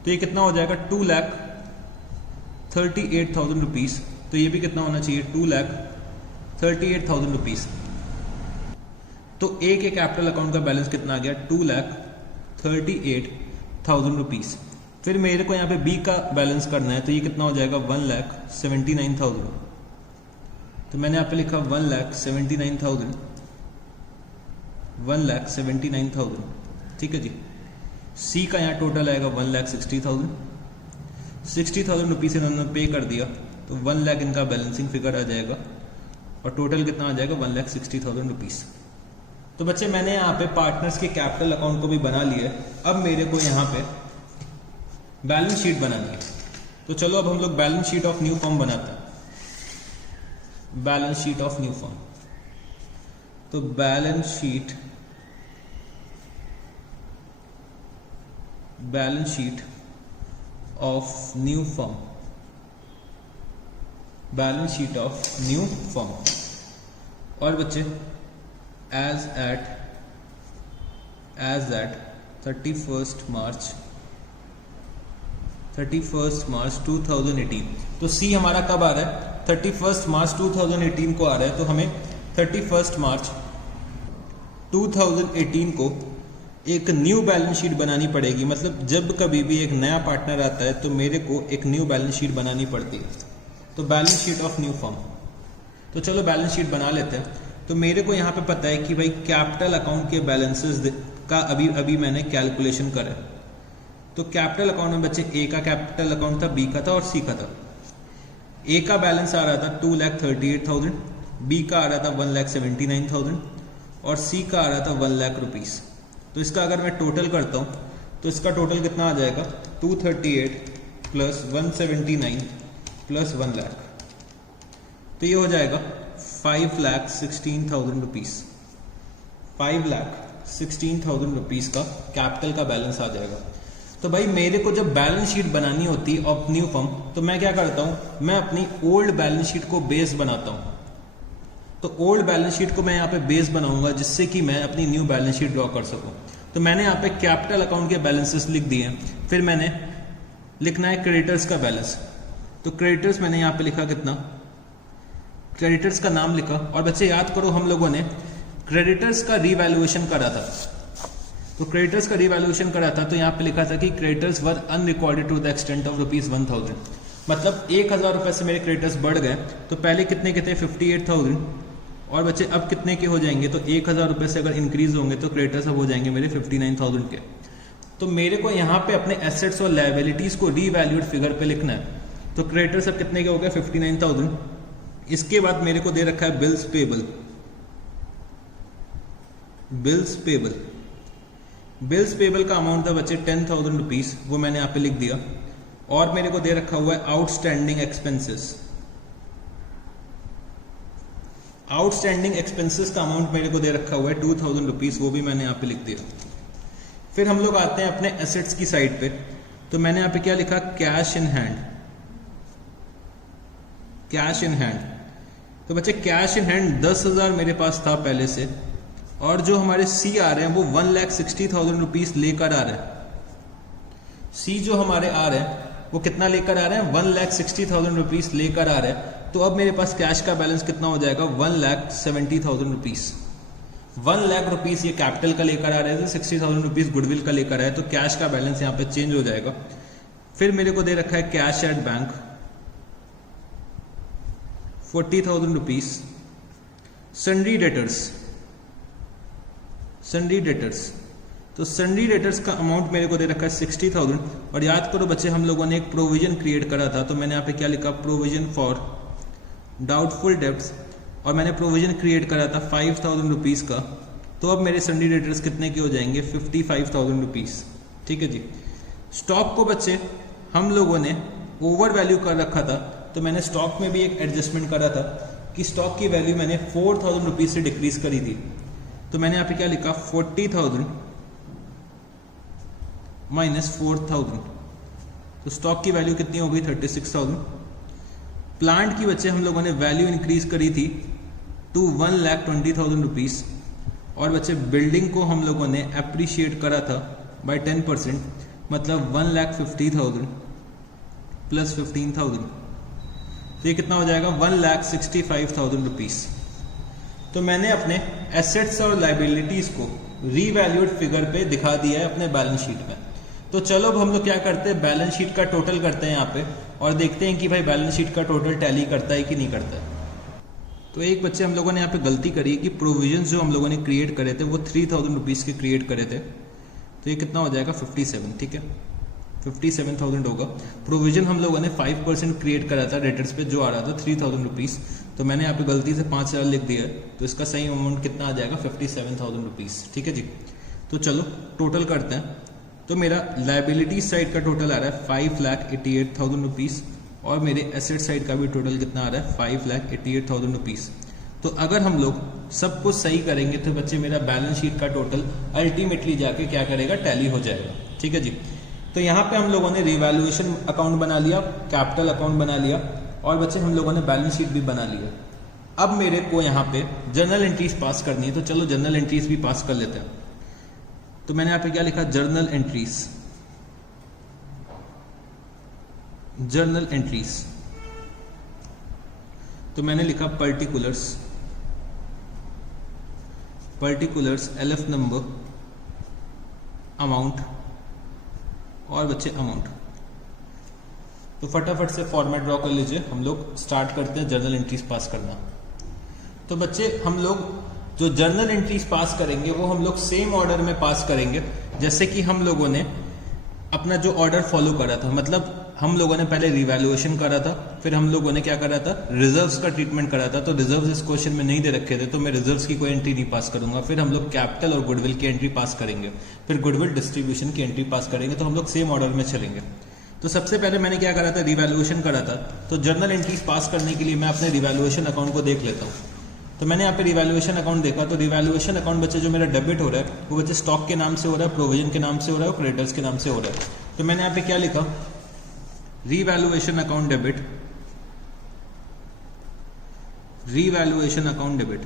तो ये कितना हो जाएगा, 2,38,000 रुपीज। तो ये भी कितना होना चाहिए, 2,38,000 रुपीज। तो ए के कैपिटल अकाउंट का बैलेंस कितना आ गया, 2,38,000 रुपीज। फिर मेरे को यहाँ पे बी का बैलेंस करना है, तो ये कितना हो जाएगा, 1,79,000। तो मैंने यहाँ पे लिखा 1,79,000, 1,79,000। ठीक है जी। सी का यहाँ टोटल आएगा 1,60,000, 60,000 रुपीज इन्होंने पे कर दिया, तो 1 लाख इनका बैलेंसिंग फिगर आ जाएगा, और टोटल कितना आ जाएगा, 1,60,000 रुपीज। तो बच्चे मैंने यहाँ पे पार्टनर्स के कैपिटल अकाउंट को भी बना लिया। अब मेरे को यहाँ पे बैलेंस शीट बनानी है। तो चलो अब हम लोग balance sheet of new form बनाते हैं। Balance sheet of new form. तो balance sheet of new form, balance sheet of new form. और बच्चे एज एट 31st मार्च 2018। तो सी हमारा कब आ रहा है, 31st मार्च 2018 को आ रहा है। तो हमें 31st मार्च 2018 को एक न्यू बैलेंस शीट बनानी पड़ेगी, मतलब जब कभी भी एक नया पार्टनर आता है तो मेरे को एक न्यू बैलेंस शीट बनानी पड़ती है। तो balance sheet of new firm, तो चलो बैलेंस शीट बना लेते हैं। तो मेरे को यहाँ पे पता है कि भाई कैपिटल अकाउंट के बैलेंसेस का अभी मैंने कैलकुलेशन करा। तो कैपिटल अकाउंट में बच्चे ए का कैपिटल अकाउंट था, बी का था और सी का था। ए का बैलेंस आ रहा था 2,38,000, बी का आ रहा था 1,79,000 और सी का आ रहा था 1 लाख रुपीस। तो इसका अगर मैं टोटल करता हूँ तो इसका टोटल कितना आ जाएगा, 238 प्लस 179 प्लस 1 लाख, तो ये हो जाएगा 5,16,000 रुपीस। 5,16,000 रुपीस का कैपिटल का बैलेंस आ जाएगा। तो भाई मेरे को जब बैलेंस शीट बनानी होती है ऑफ न्यू फर्म तो मैं क्या करता हूँ, मैं अपनी ओल्ड बैलेंस शीट को बेस बनाता हूँ। तो ओल्ड बैलेंस शीट को मैं यहाँ पे बेस बनाऊंगा जिससे कि मैं अपनी न्यू बैलेंस शीट ड्रॉ कर सकूं। तो मैंने यहाँ पे कैपिटल अकाउंट के बैलेंसेस लिख दिए हैं, फिर मैंने लिखना है क्रेडिटर्स का बैलेंस। तो क्रेडिटर्स मैंने यहाँ पे लिखा कितना, क्रेडिटर्स का नाम लिखा। और बच्चे याद करो हम लोगों ने क्रेडिटर्स का रीवैल्यूएशन करा था। तो क्रेडिटर्स का रीवैल्यूएशन करा था तो यहाँ पे लिखा था कि creditors were unrecorded to the extent of ₹1,000। मतलब 1,000 रुपए से मेरे क्रेडिटर्स बढ़ गए। तो पहले कितने के थे, 58,000, और बच्चे अब कितने के हो जाएंगे, तो 1,000 रुपए से अगर इंक्रीज होंगे तो क्रेडिटर्स अब हो जाएंगे मेरे 59,000 के। तो मेरे को यहाँ पे अपने एसेट्स और लायबिलिटीज को रीवैल्यूड फिगर पे लिखना है। तो क्रेडिटर्स अब कितने के हो गए, 59,000। इसके बाद मेरे को दे रखा है bills payable. Bills payable, bills payable का अमाउंट था बच्चे 10,000 रुपीज, वो मैंने यहाँ पे लिख दिया। और मेरे को दे रखा हुआ है आउटस्टैंडिंग एक्सपेंसेस। आउटस्टैंडिंग एक्सपेंसेस का अमाउंट मेरे को दे रखा हुआ है 2,000 रुपीज, वो भी मैंने यहाँ पे लिख दिया। फिर हम लोग आते हैं अपने एसेट्स की साइड पे। तो मैंने यहाँ पे क्या लिखा, cash in hand. Cash in hand, तो बच्चे कैश इन हैंड 10,000 मेरे पास था पहले से, और जो हमारे सी आ रहे हैं वो 1,60,000 रुपीज लेकर आ रहे हैं। सी जो हमारे आ रहे हैं वो कितना लेकर आ रहे हैं, 1,60,000 रुपीज लेकर आ रहे हैं। तो अब मेरे पास कैश का बैलेंस कितना हो जाएगा, 1,70,000 रुपीज। 1 लाख रुपीज ये कैपिटल का लेकर आ रहे थे, 60,000 रुपीज गुडविल का लेकर आए, तो कैश का बैलेंस यहाँ पे चेंज हो जाएगा। फिर मेरे को दे रखा है cash at bank 40,000 rupees. Sundry debtors, sundry debtors, तो सन्ड्री डेटर्स का अमाउंट मेरे को दे रखा है 60,000। और याद करो बच्चे हम लोगों ने एक प्रोविजन क्रिएट करा था, तो मैंने यहाँ पे क्या लिखा, प्रोविजन फॉर डाउटफुल डेब्ट्स, और मैंने प्रोविजन क्रिएट करा था 5,000 रुपीज का। तो अब मेरे सन्ड्री डेटर्स कितने के हो जाएंगे, 55,000 रुपीज। ठीक है जी। स्टॉक को बच्चे हम लोगों ने ओवर वैल्यू कर रखा था, तो मैंने स्टॉक में भी एक एडजस्टमेंट करा था कि स्टॉक की वैल्यू मैंने 4,000 रुपीज से डिक्रीज करी थी। तो मैंने यहाँ पे क्या लिखा, 40,000 माइनस 4,000, तो स्टॉक की वैल्यू कितनी हो गई, 36,000। प्लांट की बच्चे हम लोगों ने वैल्यू इंक्रीज करी थी टू 1,20,000 रुपीज, और बच्चे बिल्डिंग को हम लोगों ने अप्रिशिएट करा था बाय 10%, मतलब 1,50,000 प्लस 15,000, तो ये कितना हो जाएगा, 1,65,000 रुपीज। तो मैंने अपने एसेट्स और लाइबिलिटीज को रीवैल्यूड फिगर पे दिखा दिया है अपने बैलेंस शीट में। तो चलो अब हम लोग क्या करते हैं, बैलेंस शीट का टोटल करते हैं यहाँ पे, और देखते हैं कि भाई बैलेंस शीट का टोटल टैली करता है कि नहीं करता है। तो एक बच्चे हम लोगों ने यहाँ पे गलती करी कि प्रोविजन जो हम लोगों ने क्रिएट करे थे वो 3,000 रुपीज के क्रिएट करे थे। तो ये कितना हो जाएगा, 57। ठीक है, 57,000 होगा। प्रोविजन हम लोगों ने 5% क्रिएट करा था डेटर्स पे, जो आ रहा था 3,000 रुपीज। तो मैंने यहाँ पे गलती से 5,000 लिख दिया है, तो इसका सही अमाउंट कितना आ जाएगा, 57,000 रुपीज। ठीक है जी। तो चलो टोटल करते हैं। तो मेरा लाइबिलिटी साइड का टोटल आ रहा है 5,88,000 रुपीज, और मेरे एसेट साइड का भी टोटल कितना आ रहा है, 5,88,000 रुपीज। तो अगर हम लोग सब कुछ सही करेंगे तो बच्चे मेरा बैलेंस शीट का टोटल अल्टीमेटली जाके क्या करेगा, टैली हो जाएगा। ठीक है जी। तो यहाँ पे हम लोगों ने रिवैल्यूएशन अकाउंट बना लिया, कैपिटल अकाउंट बना लिया, और बच्चे हम लोगों ने बैलेंस शीट भी बना लिया। अब मेरे को यहाँ पे जर्नल एंट्रीज पास करनी है, तो चलो जर्नल एंट्रीज भी पास कर लेते हैं। तो मैंने यहाँ पे क्या लिखा, जर्नल एंट्रीज। जर्नल एंट्रीज, तो मैंने लिखा particulars, particulars LF number amount और बच्चे अमाउंट। तो फटाफट से फॉर्मेट ड्रॉ कर लीजिए, हम लोग स्टार्ट करते हैं जर्नल एंट्रीज पास करना। तो बच्चे हम लोग जो जर्नल एंट्रीज पास करेंगे वो हम लोग सेम ऑर्डर में पास करेंगे जैसे कि हम लोगों ने अपना जो ऑर्डर फॉलो करा था। मतलब हम लोगों ने पहले रिवैल्यूएशन करा था, फिर हम लोगों ने क्या करा था, रिजर्व्स का ट्रीटमेंट करा था। तो रिजर्व्स इस क्वेश्चन में नहीं दे रखे थे तो मैं रिजर्व्स की कोई एंट्री नहीं पास करूंगा। फिर हम लोग कैपिटल और गुडविल की एंट्री पास करेंगे, फिर गुडविल डिस्ट्रीब्यूशन की एंट्री पास करेंगे। तो हम लोग सेम ऑर्डर में चलेंगे। तो सबसे पहले मैंने क्या करा था, रिवैल्यूएशन करा था। तो जर्नल एंट्रीज पास करने के लिए मैं अपने रिवैल्यूएशन अकाउंट को देख लेता हूँ। तो मैंने यहाँ पे रिवैल्यूएशन अकाउंट देखा। तो रिवैल्यूएशन अकाउंट बच्चे जो मेरा डेबिट हो रहा है वो बच्चे स्टॉक के नाम से हो रहा है, प्रोविजन के नाम से हो रहा है और क्रेडिटर्स के नाम से हो रहा है। तो मैंने यहाँ पे क्या लिखा, revaluation account debit, revaluation account debit.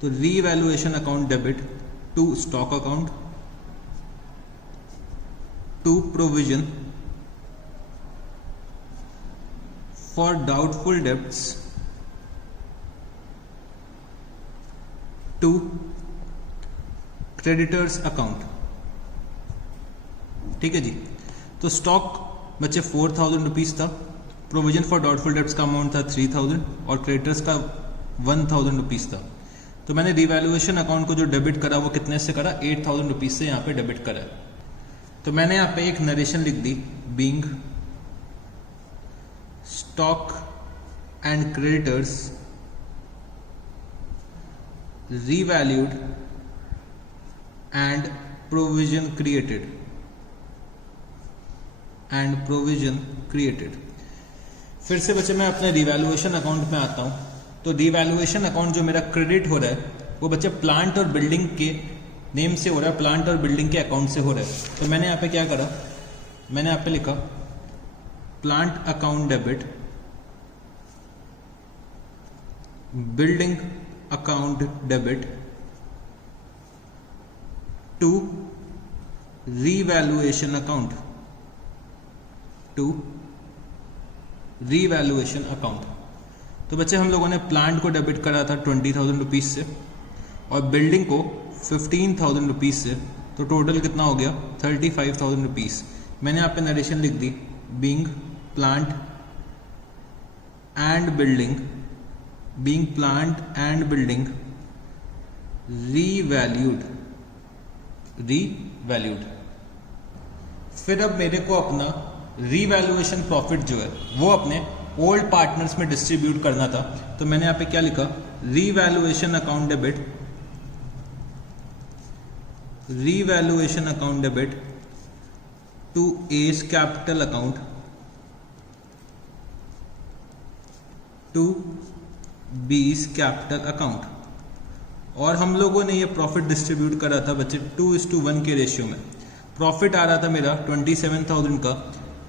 तो revaluation account debit to stock account, to provision for doubtful debts, to creditors account. ठीक है जी। तो स्टॉक बच्चे 4000 रुपीज था, प्रोविजन फॉर डाउटफुल डेब्ट्स का अमाउंट था 3000 और क्रेडिटर्स का 1000 रुपीज था। तो मैंने रिवैल्यूएशन अकाउंट को जो डेबिट करा वो कितने से करा, 8000 रुपीज से यहाँ पे डेबिट करा है। तो मैंने यहाँ पे एक नरेशन लिख दी, being stock and creditors revalued and provision created फिर से बच्चे मैं अपने रिवैल्यूएशन अकाउंट में आता हूं। तो रिवैल्यूएशन अकाउंट जो मेरा क्रेडिट हो रहा है वो बच्चे प्लांट और बिल्डिंग के नेम से हो रहा है, प्लांट और बिल्डिंग के अकाउंट से हो रहा है। तो मैंने यहाँ पे क्या करा, मैंने यहाँ पे लिखा plant account debit, building account debit to revaluation account, to revaluation account. तो बच्चे हम लोगों ने प्लांट को डेबिट करा था 20,000 रुपीज से और बिल्डिंग को 15,000 रुपीज से। तो टोटल कितना हो गया, 35,000 रुपीज। मैंने यहाँ पे नरेशन लिख दी, being plant and building, being plant and building revalued। फिर अब मेरे को अपना रिवैल्यूएशन प्रॉफिट जो है वो अपने ओल्ड पार्टनर्स में डिस्ट्रीब्यूट करना था। तो मैंने यहाँ पे क्या लिखा, revaluation account debit, revaluation account debit to A's capital account, to B's capital account. और हम लोगों ने ये प्रॉफिट डिस्ट्रीब्यूट करा था बच्चे 2:1 के रेशियो में। प्रॉफिट आ रहा था मेरा 27,000 का,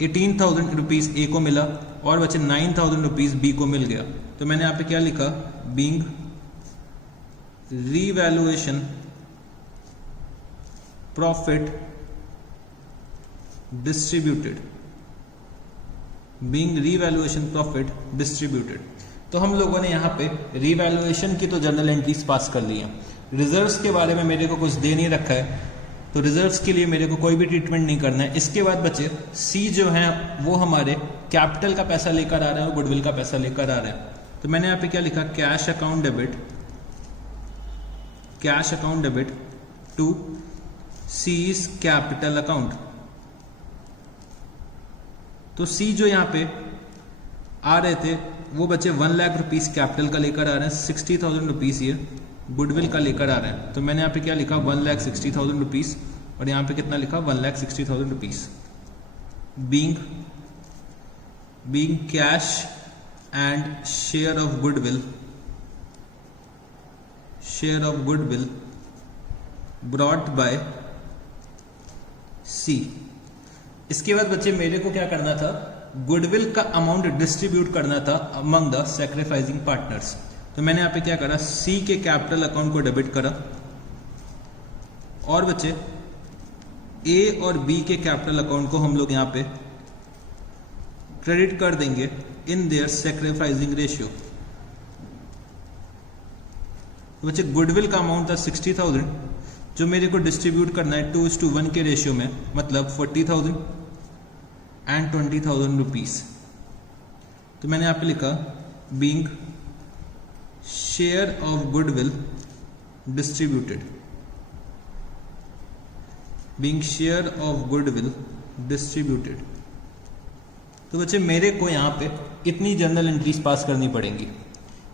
18,000 रुपीज ए को मिला और बच्चे 9,000 रुपीज बी को मिल गया। तो मैंने यहाँ पे क्या लिखा, being revaluation profit distributed, being revaluation profit distributed. तो हम लोगों ने यहाँ पे रिवैल्यूएशन की तो जर्नल एंट्रीज पास कर ली हैं। रिजर्व्स के बारे में मेरे को कुछ दे नहीं रखा है, तो रिजर्व्स के लिए मेरे को कोई भी ट्रीटमेंट नहीं करना है। इसके बाद बच्चे सी जो है वो हमारे कैपिटल का पैसा लेकर आ रहे हैं और गुडविल का पैसा लेकर आ रहे हैं। तो मैंने यहाँ पे क्या लिखा, cash account debit, cash account debit to C's capital account. तो सी जो यहाँ पे आ रहे थे वो बच्चे 1 लाख रुपीज कैपिटल का लेकर आ रहे हैं, 60,000 रुपीज ये गुडविल का लेकर आ रहे हैं। तो मैंने यहाँ पे क्या लिखा, 1,60,000 रुपीज और यहाँ पे कितना लिखा, 1,60,000 rupees. Being cash and share of goodwill brought by C. इसके बाद बच्चे मेरे को क्या करना था, गुडविल का अमाउंट डिस्ट्रीब्यूट करना था अमंग द सैक्रिफाइसिंग पार्टनर्स। तो मैंने यहाँ पे क्या करा, सी के कैपिटल अकाउंट को डेबिट करा और बच्चे ए और बी के कैपिटल अकाउंट को हम लोग यहाँ पे क्रेडिट कर देंगे इन देयर सैक्रिफाइसिंग रेशियो। तो बच्चे गुडविल का अमाउंट था 60,000, जो मेरे को डिस्ट्रीब्यूट करना है 2:1 के रेशियो में, मतलब 40,000 एंड 20,000 रुपीज। तो मैंने यहाँ पे लिखा being share of goodwill distributed, being share of goodwill distributed. तो बच्चे मेरे को यहाँ पे इतनी जर्नल एंट्रीज पास करनी पड़ेंगी।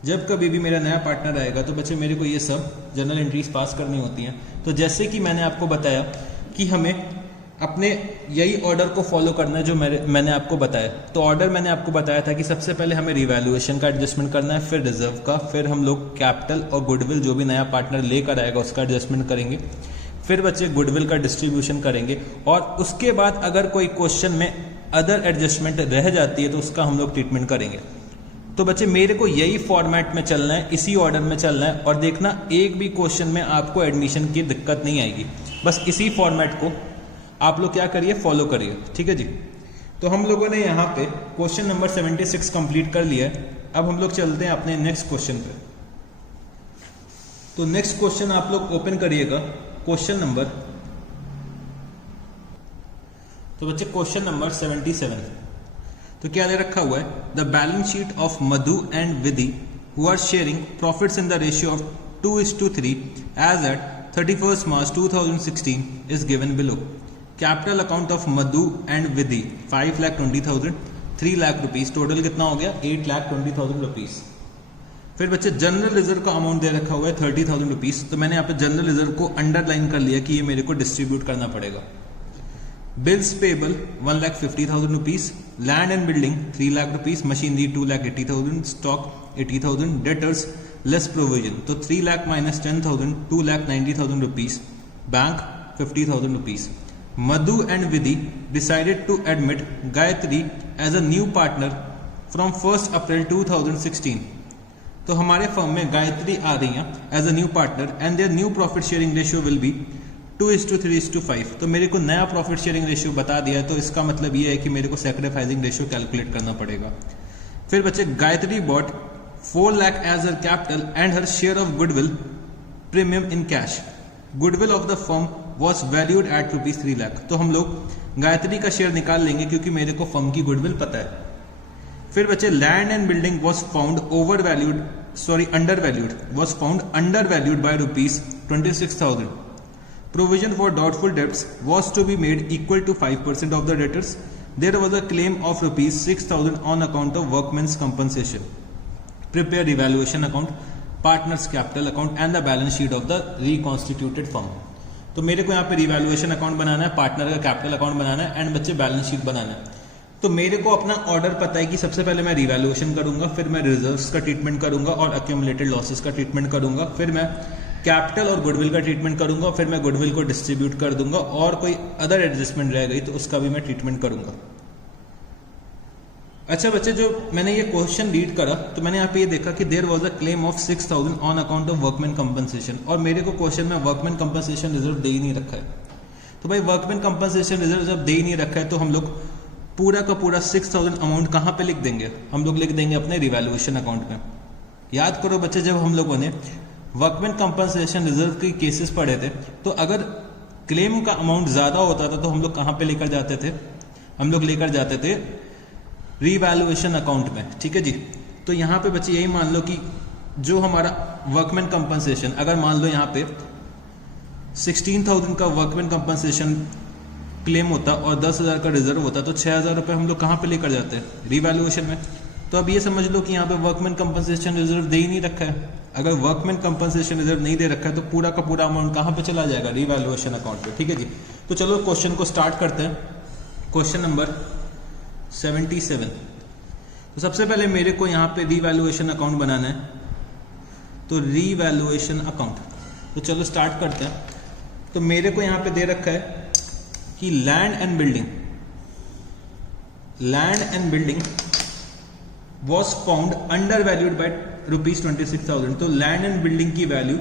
जब कभी भी मेरा नया पार्टनर आएगा तो बच्चे मेरे को ये सब जर्नल एंट्रीज पास करनी होती हैं। तो जैसे कि मैंने आपको बताया कि हमें अपने यही ऑर्डर को फॉलो करना है जो मैंने आपको बताया। तो ऑर्डर मैंने आपको बताया था कि सबसे पहले हमें रिवैल्यूएशन का एडजस्टमेंट करना है, फिर रिजर्व का, फिर हम लोग कैपिटल और गुडविल जो भी नया पार्टनर लेकर आएगा उसका एडजस्टमेंट करेंगे, फिर बच्चे गुडविल का डिस्ट्रीब्यूशन करेंगे, और उसके बाद अगर कोई क्वेश्चन में अदर एडजस्टमेंट रह जाती है तो उसका हम लोग ट्रीटमेंट करेंगे। तो बच्चे मेरे को यही फॉर्मेट में चलना है, इसी ऑर्डर में चलना है, और देखना एक भी क्वेश्चन में आपको एडमिशन की दिक्कत नहीं आएगी। बस इसी फॉर्मेट को आप लोग क्या करिए, फॉलो करिए, ठीक है जी। तो हम लोगों ने यहाँ पे क्वेश्चन नंबर 76 कंप्लीट कर लिया है। अब हम लोग चलते हैं अपने नेक्स्ट क्वेश्चन पे। तो नेक्स्ट क्वेश्चन आप लोग ओपन करिएगा, क्वेश्चन नंबर, तो बच्चे क्वेश्चन नंबर 77। तो क्या दे रखा हुआ है, the balance sheet of Madhu and Vidhi who are sharing profits in the ratio of 2:3 as at 31 March 2016 is given below. Capital account of Madhu and Vidhi 5,20,000, 3 lakh rupees, total कितना हो गया 8,20,000 रुपीज। फिर बच्चे जनरल रिजर्व का अमाउंट दे रखा हुआ है 30,000 रुपीज। तो मैंने यहाँ पे जनरल रिजर्व को अंडरलाइन कर लिया कि ये मेरे को डिस्ट्रीब्यूट करना पड़ेगा। Bills payable 1,50,000 rupees, land and building 3 lakh rupees, machinery 2,80,000, stock 80,000, debtors less provision, तो 3 lakh minus 10,000, 2,90,000 rupees, bank 50,000 rupees. Madhu and Vidhi decided to admit Gayatri as a new partner from 1 April 2016। तो हमारे फर्म में गायत्री आ रही है as a new partner and their new profit sharing ratio will be 2:3:5। तो मेरे को नया प्रॉफिट शेयरिंग रेशियो बता दिया है, तो इसका मतलब ये है कि मेरे को सैक्रिफाइसिंग रेशियो कैलकुलेट करना पड़ेगा। फिर बच्चे Gayatri bought 4 lakh as her capital and her share of goodwill premium in cash. Goodwill of the firm was valued at ₹3 lakh. तो हम लोग गायत्री का शेयर निकाल लेंगे क्योंकि मेरे को फर्म की गुडविल पता है। फिर बच्चे land and building was found under valued bye ₹26,000। Provision for doubtful debts was to be made equal to 5% of the debtors. There was a claim of ₹6,000 on account of workmen's compensation. Prepare revaluation account, partners capital account and the balance sheet of the reconstituted firm. तो मेरे को यहाँ पे revaluation account बनाना है, partner का capital account बनाना है and बच्चे balance sheet बनाना है। तो मेरे को अपना ऑर्डर पता है कि सबसे पहले मैं रिवैल्यूएशन करूंगा, फिर मैं रिजर्व्स का ट्रीटमेंट करूंगा और अक्यूमुलेटेड लॉसेस का ट्रीटमेंट करूंगा, फिर मैं कैपिटल और गुडविल का ट्रीटमेंट करूंगा, फिर मैं गुडविल को डिस्ट्रीब्यूट कर दूंगा और कोई अदर एडजस्टमेंट रह गई तो उसका भी मैं ट्रीटमेंट करूंगा। अच्छा बच्चे, जो मैंने ये क्वेश्चन रीड करा तो मैंने यहाँ पे ये देखा कि there was a claim of 6,000 on account of workman compensation, और मेरे को क्वेश्चन में वर्कमैन कंपनसेशन रिजर्व दे ही नहीं रखा है। तो भाई वर्कमैन कंपनसेशन रिजर्व जब दे ही नहीं रखा है तो हम लोग पूरा का पूरा 6,000 अमाउंट कहाँ पे लिख देंगे, हम लोग लिख देंगे अपने रिवैल्यूएशन अकाउंट में। याद करो बच्चे, जब हम लोगों ने वर्कमैन कंपनसेशन रिजर्व के केसेस पढ़े थे तो अगर क्लेम का अमाउंट ज्यादा होता था तो हम लोग कहां पे लेकर जाते थे, हम लोग लेकर जाते थे रिवैल्यूएशन अकाउंट में, ठीक है जी। तो यहां पे बच्चे यही मान लो कि जो हमारा वर्कमैन कंपनसेशन, अगर मान लो यहां पे 16,000 का वर्कमैन कंपनसेशन क्लेम होता और 10,000 का रिजर्व होता तो 6,000 रुपए हम लोग कहां पे लेकर जाते हैं, रिवैल्यूएशन में। तो अब ये समझ लो कि यहाँ पे वर्कमैन कंपनसेशन रिजर्व दे ही नहीं रखा है। अगर वर्कमैन कंपनसेशन रिजर्व नहीं दे रखा है तो पूरा का पूरा अमाउंट कहाँ पे चला जाएगा, रिवैल्यूएशन अकाउंट पे, ठीक है जी। तो चलो क्वेश्चन को स्टार्ट करते हैं। Question number 77। तो सबसे पहले मेरे को यहाँ पे रिवैल्यूएशन अकाउंट बनाना है, तो रिवैल्यूएशन अकाउंट, तो चलो स्टार्ट करते हैं। तो मेरे को यहाँ पे दे रखा है कि land and building was found undervalued by ₹26,000। तो लैंड एंड बिल्डिंग की वैल्यू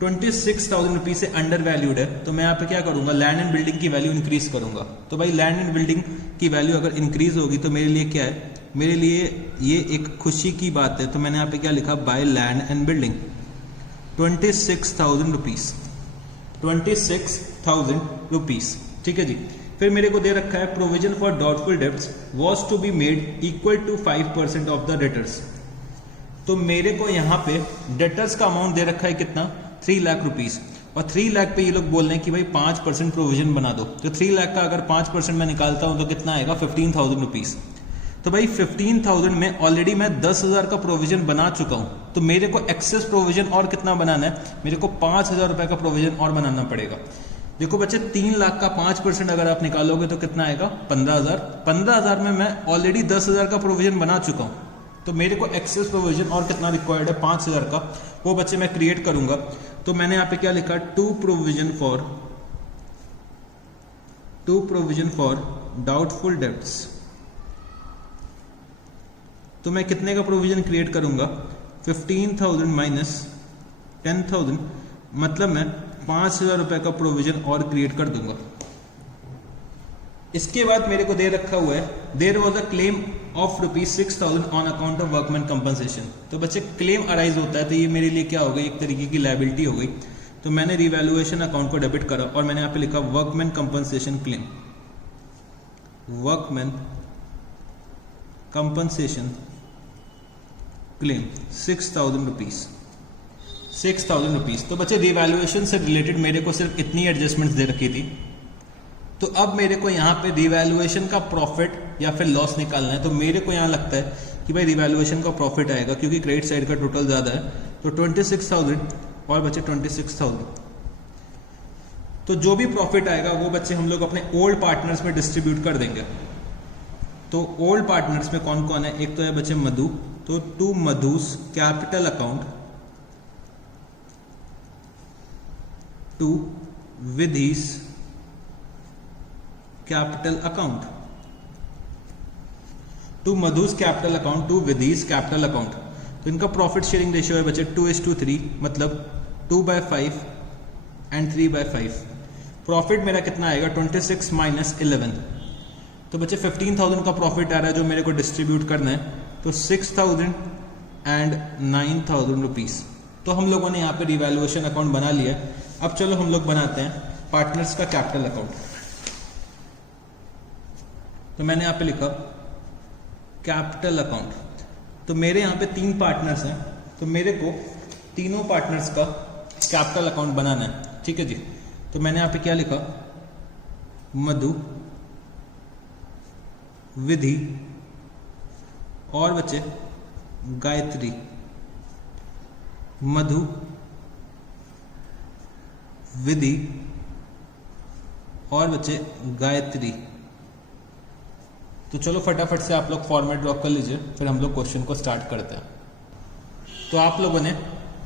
26,000 रुपीज से अंडर वैल्यूड है। तो मैं यहाँ पे क्या करूंगा, लैंड एंड बिल्डिंग की वैल्यू इंक्रीज करूंगा। तो भाई लैंड एंड बिल्डिंग की वैल्यू अगर इंक्रीज होगी तो मेरे लिए क्या है, मेरे लिए ये एक खुशी की बात है। तो मैंने यहाँ पे क्या लिखा, by land and building 26,000 rupees. 26,000 rupees. ठीक है जी। फिर मेरे को दे रखा है provision for doubtful debts was to be made equal to 5% of the debtors. तो मेरे को यहाँ पे डेटर्स का अमाउंट दे रखा है कितना, 3 लाख रुपीस, और 3 लाख पे ये लोग बोल रहे हैं कि भाई 5% प्रोविजन बना दो। तो 3 लाख का अगर 5% मैं निकालता हूं तो कितना आएगा, 15,000 रुपीस। तो भाई 15,000 में ऑलरेडी मैं 10,000 का प्रोविजन बना चुका हूं, तो मेरे को एक्सेस प्रोविजन और कितना बनाना है, मेरे को 5,000 रुपए का प्रोविजन और बनाना पड़ेगा। देखो बच्चे 3 लाख का 5% अगर आप निकालोगे तो कितना आएगा, 15,000। 15,000 में मैं ऑलरेडी 10,000 का प्रोविजन बना चुका हूं, तो मेरे को एक्सेस प्रोविजन और कितना रिक्वायर्ड है, 5,000 का, वो बच्चे मैं क्रिएट करूंगा। तो मैंने यहाँ पे क्या लिखा, to provision for doubtful debts. तो मैं कितने का प्रोविजन क्रिएट करूंगा, 15,000 माइनस 10,000, मतलब मैं 5,000 रुपए का प्रोविजन और क्रिएट कर दूंगा। इसके बाद मेरे को दे रखा हुआ है there was a claim of ₹6,000 on account of workman compensation. तो बच्चे क्लेम अराइज होता है तो ये मेरे लिए क्या हो गई, एक तरीके की लायबिलिटी हो गई। तो मैंने रिवैल्यूएशन अकाउंट को डेबिट करा और मैंने यहाँ पे लिखा workman compensation claim, workman compensation claim 6,000 rupees, 6,000 rupees. तो बच्चे रिवैल्यूएशन से रिलेटेड मेरे को सिर्फ इतनी एडजस्टमेंट्स दे रखी थी। तो अब मेरे को यहाँ पे रिवैल्यूएशन का प्रॉफिट या फिर लॉस निकालना है। तो मेरे को यहाँ लगता है कि भाई रिवैल्यूएशन का प्रॉफिट आएगा क्योंकि क्रेडिट साइड का टोटल ज्यादा है। तो 26,000 और बच्चे 26,000। तो जो भी प्रॉफिट आएगा वो बच्चे हम लोग अपने ओल्ड पार्टनर्स में डिस्ट्रीब्यूट कर देंगे। तो ओल्ड पार्टनर्स में कौन कौन है, एक तो है बच्चे मधु, तो to Madhu's capital account, to Vidhi's capital account, to Madhu's capital account, to Vidhi's capital account. तो इनका प्रॉफिट शेयरिंग रेशियो है बच्चे 2:3, मतलब 2/5 एंड 3/5। प्रॉफिट मेरा कितना आएगा, 26 माइनस 11। तो बच्चे 15,000 का प्रॉफिट आ रहा है जो मेरे को डिस्ट्रीब्यूट करना है। तो 6,000 एंड 9,000 रुपीज। तो हम लोगों ने यहाँ पे रिवैल्यूएशन अकाउंट बना लिया। अब चलो हम लोग बनाते हैं पार्टनर्स का कैपिटल अकाउंट। तो मैंने यहाँ पे लिखा कैपिटल अकाउंट। तो मेरे यहाँ पे 3 पार्टनर्स हैं, तो मेरे को तीनों पार्टनर्स का कैपिटल अकाउंट बनाना है। ठीक है जी। तो मैंने यहाँ पे क्या लिखा, मधु, विधि और बच्चे गायत्री, मधु, विधि और बच्चे गायत्री। तो चलो फटाफट से आप लोग फॉर्मेट ड्रॉ कर लीजिए, फिर हम लोग क्वेश्चन को स्टार्ट करते हैं। तो आप लोगों ने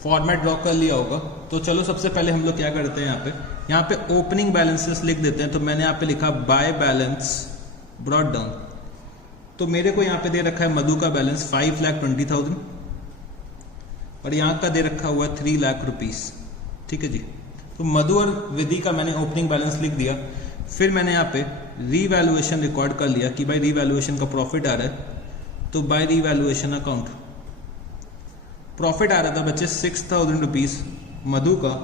फॉर्मेट ड्रॉ कर लिया होगा। तो चलो सबसे पहले हम लोग क्या करते हैं, यहाँ पे ओपनिंग बैलेंसेस लिख देते हैं। तो मैंने यहाँ पे लिखा बाय बैलेंस ब्रॉट डाउन। तो मेरे को यहाँ पे दे रखा है मधु का बैलेंस 5,20,000 और यहाँ का दे रखा हुआ 3 लाख रुपीस। ठीक है जी। तो मधु और विधि का मैंने ओपनिंग बैलेंस लिख दिया। फिर मैंने यहाँ पे रीवैल्यूएशन रिकॉर्ड कर लिया कि भाई रीवैल्यूएशन का प्रॉफिट आ रहा है। तो बाय रीवैल्यूएशन अकाउंट प्रॉफिट आ रहा था बच्चे 6,000 रुपीज मधु का,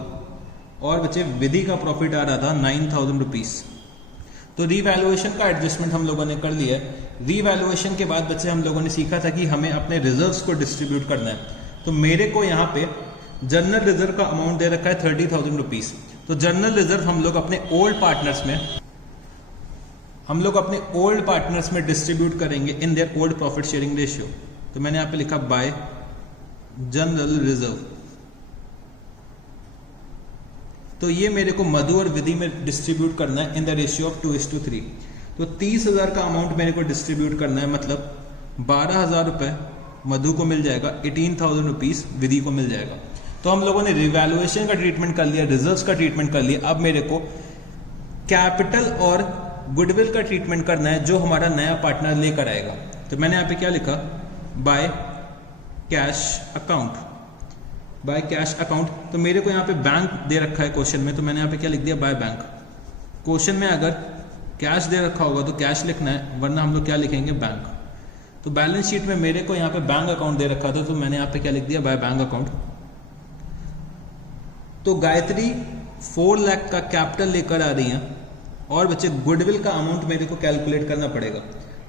और बच्चे विधि का प्रॉफिट आ रहा था 9,000 रुपीज। तो रीवैल्यूएशन का एडजस्टमेंट हम लोगों ने कर लिया है। रीवैल्यूएशन के बाद बच्चे हम लोगों ने सीखा था कि हमें अपने रिजर्व्स को डिस्ट्रीब्यूट करना है। तो मेरे को यहाँ पे जनरल रिजर्व का अमाउंट दे रखा है 30,000 रुपीज। तो जनरल रिजर्व हम लोग अपने ओल्ड पार्टनर्स में डिस्ट्रीब्यूट करेंगे in their old profit sharing ratio. तो मैंने यहाँ पे लिखा बाय जनरल रिजर्व। तो ये मेरे को मधु और विधि में डिस्ट्रीब्यूट करना है इन द रेशियो ऑफ 2:3। तो 30,000 का अमाउंट मेरे को डिस्ट्रीब्यूट करना है, मतलब 12,000 रुपए मधु को मिल जाएगा, 18,000 रुपीज विधि को मिल जाएगा। तो हम लोगों ने रिवैल्यूएशन का ट्रीटमेंट कर लिया, रिजर्व्स का ट्रीटमेंट कर लिया। अब मेरे को कैपिटल और गुडविल का ट्रीटमेंट करना है जो हमारा नया पार्टनर लेकर आएगा। तो मैंने यहाँ पे क्या लिखा, by cash account, by cash account. तो मेरे को यहाँ पे बैंक दे रखा है क्वेश्चन में, तो मैंने यहाँ पे क्या लिख दिया, बाय बैंक। क्वेश्चन में अगर कैश दे रखा होगा तो कैश लिखना है, वरना हम लोग क्या लिखेंगे, बैंक। तो बैलेंस शीट में मेरे को यहाँ पे बैंक अकाउंट दे रखा था, तो मैंने यहाँ पे क्या लिख दिया, बाय बैंक अकाउंट। तो गायत्री 4 लाख का कैपिटल लेकर आ रही हैं और बच्चे गुडविल का अमाउंट मेरे को कैलकुलेट करना पड़ेगा।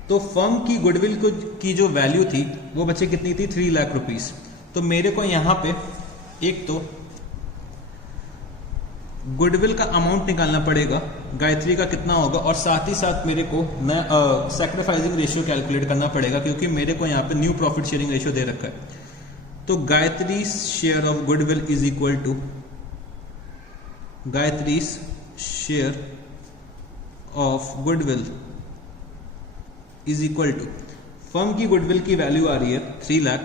तो फर्म की गुडविल की जो वैल्यू थी वो बच्चे कितनी थी, 3 लाख रुपीस। तो मेरे को यहाँ पे एक तो गुडविल का अमाउंट निकालना पड़ेगा, गायत्री का कितना होगा, और साथ ही साथ मेरे को सैक्रिफाइसिंग रेशियो कैलकुलेट करना पड़ेगा क्योंकि मेरे को यहाँ पे न्यू प्रॉफिट शेयरिंग रेशियो दे रखा है। तो Gayatri share of goodwill is equal to Gayatri share of goodwill is equal to, firm की गुडविल की वैल्यू आ रही है 3 लाख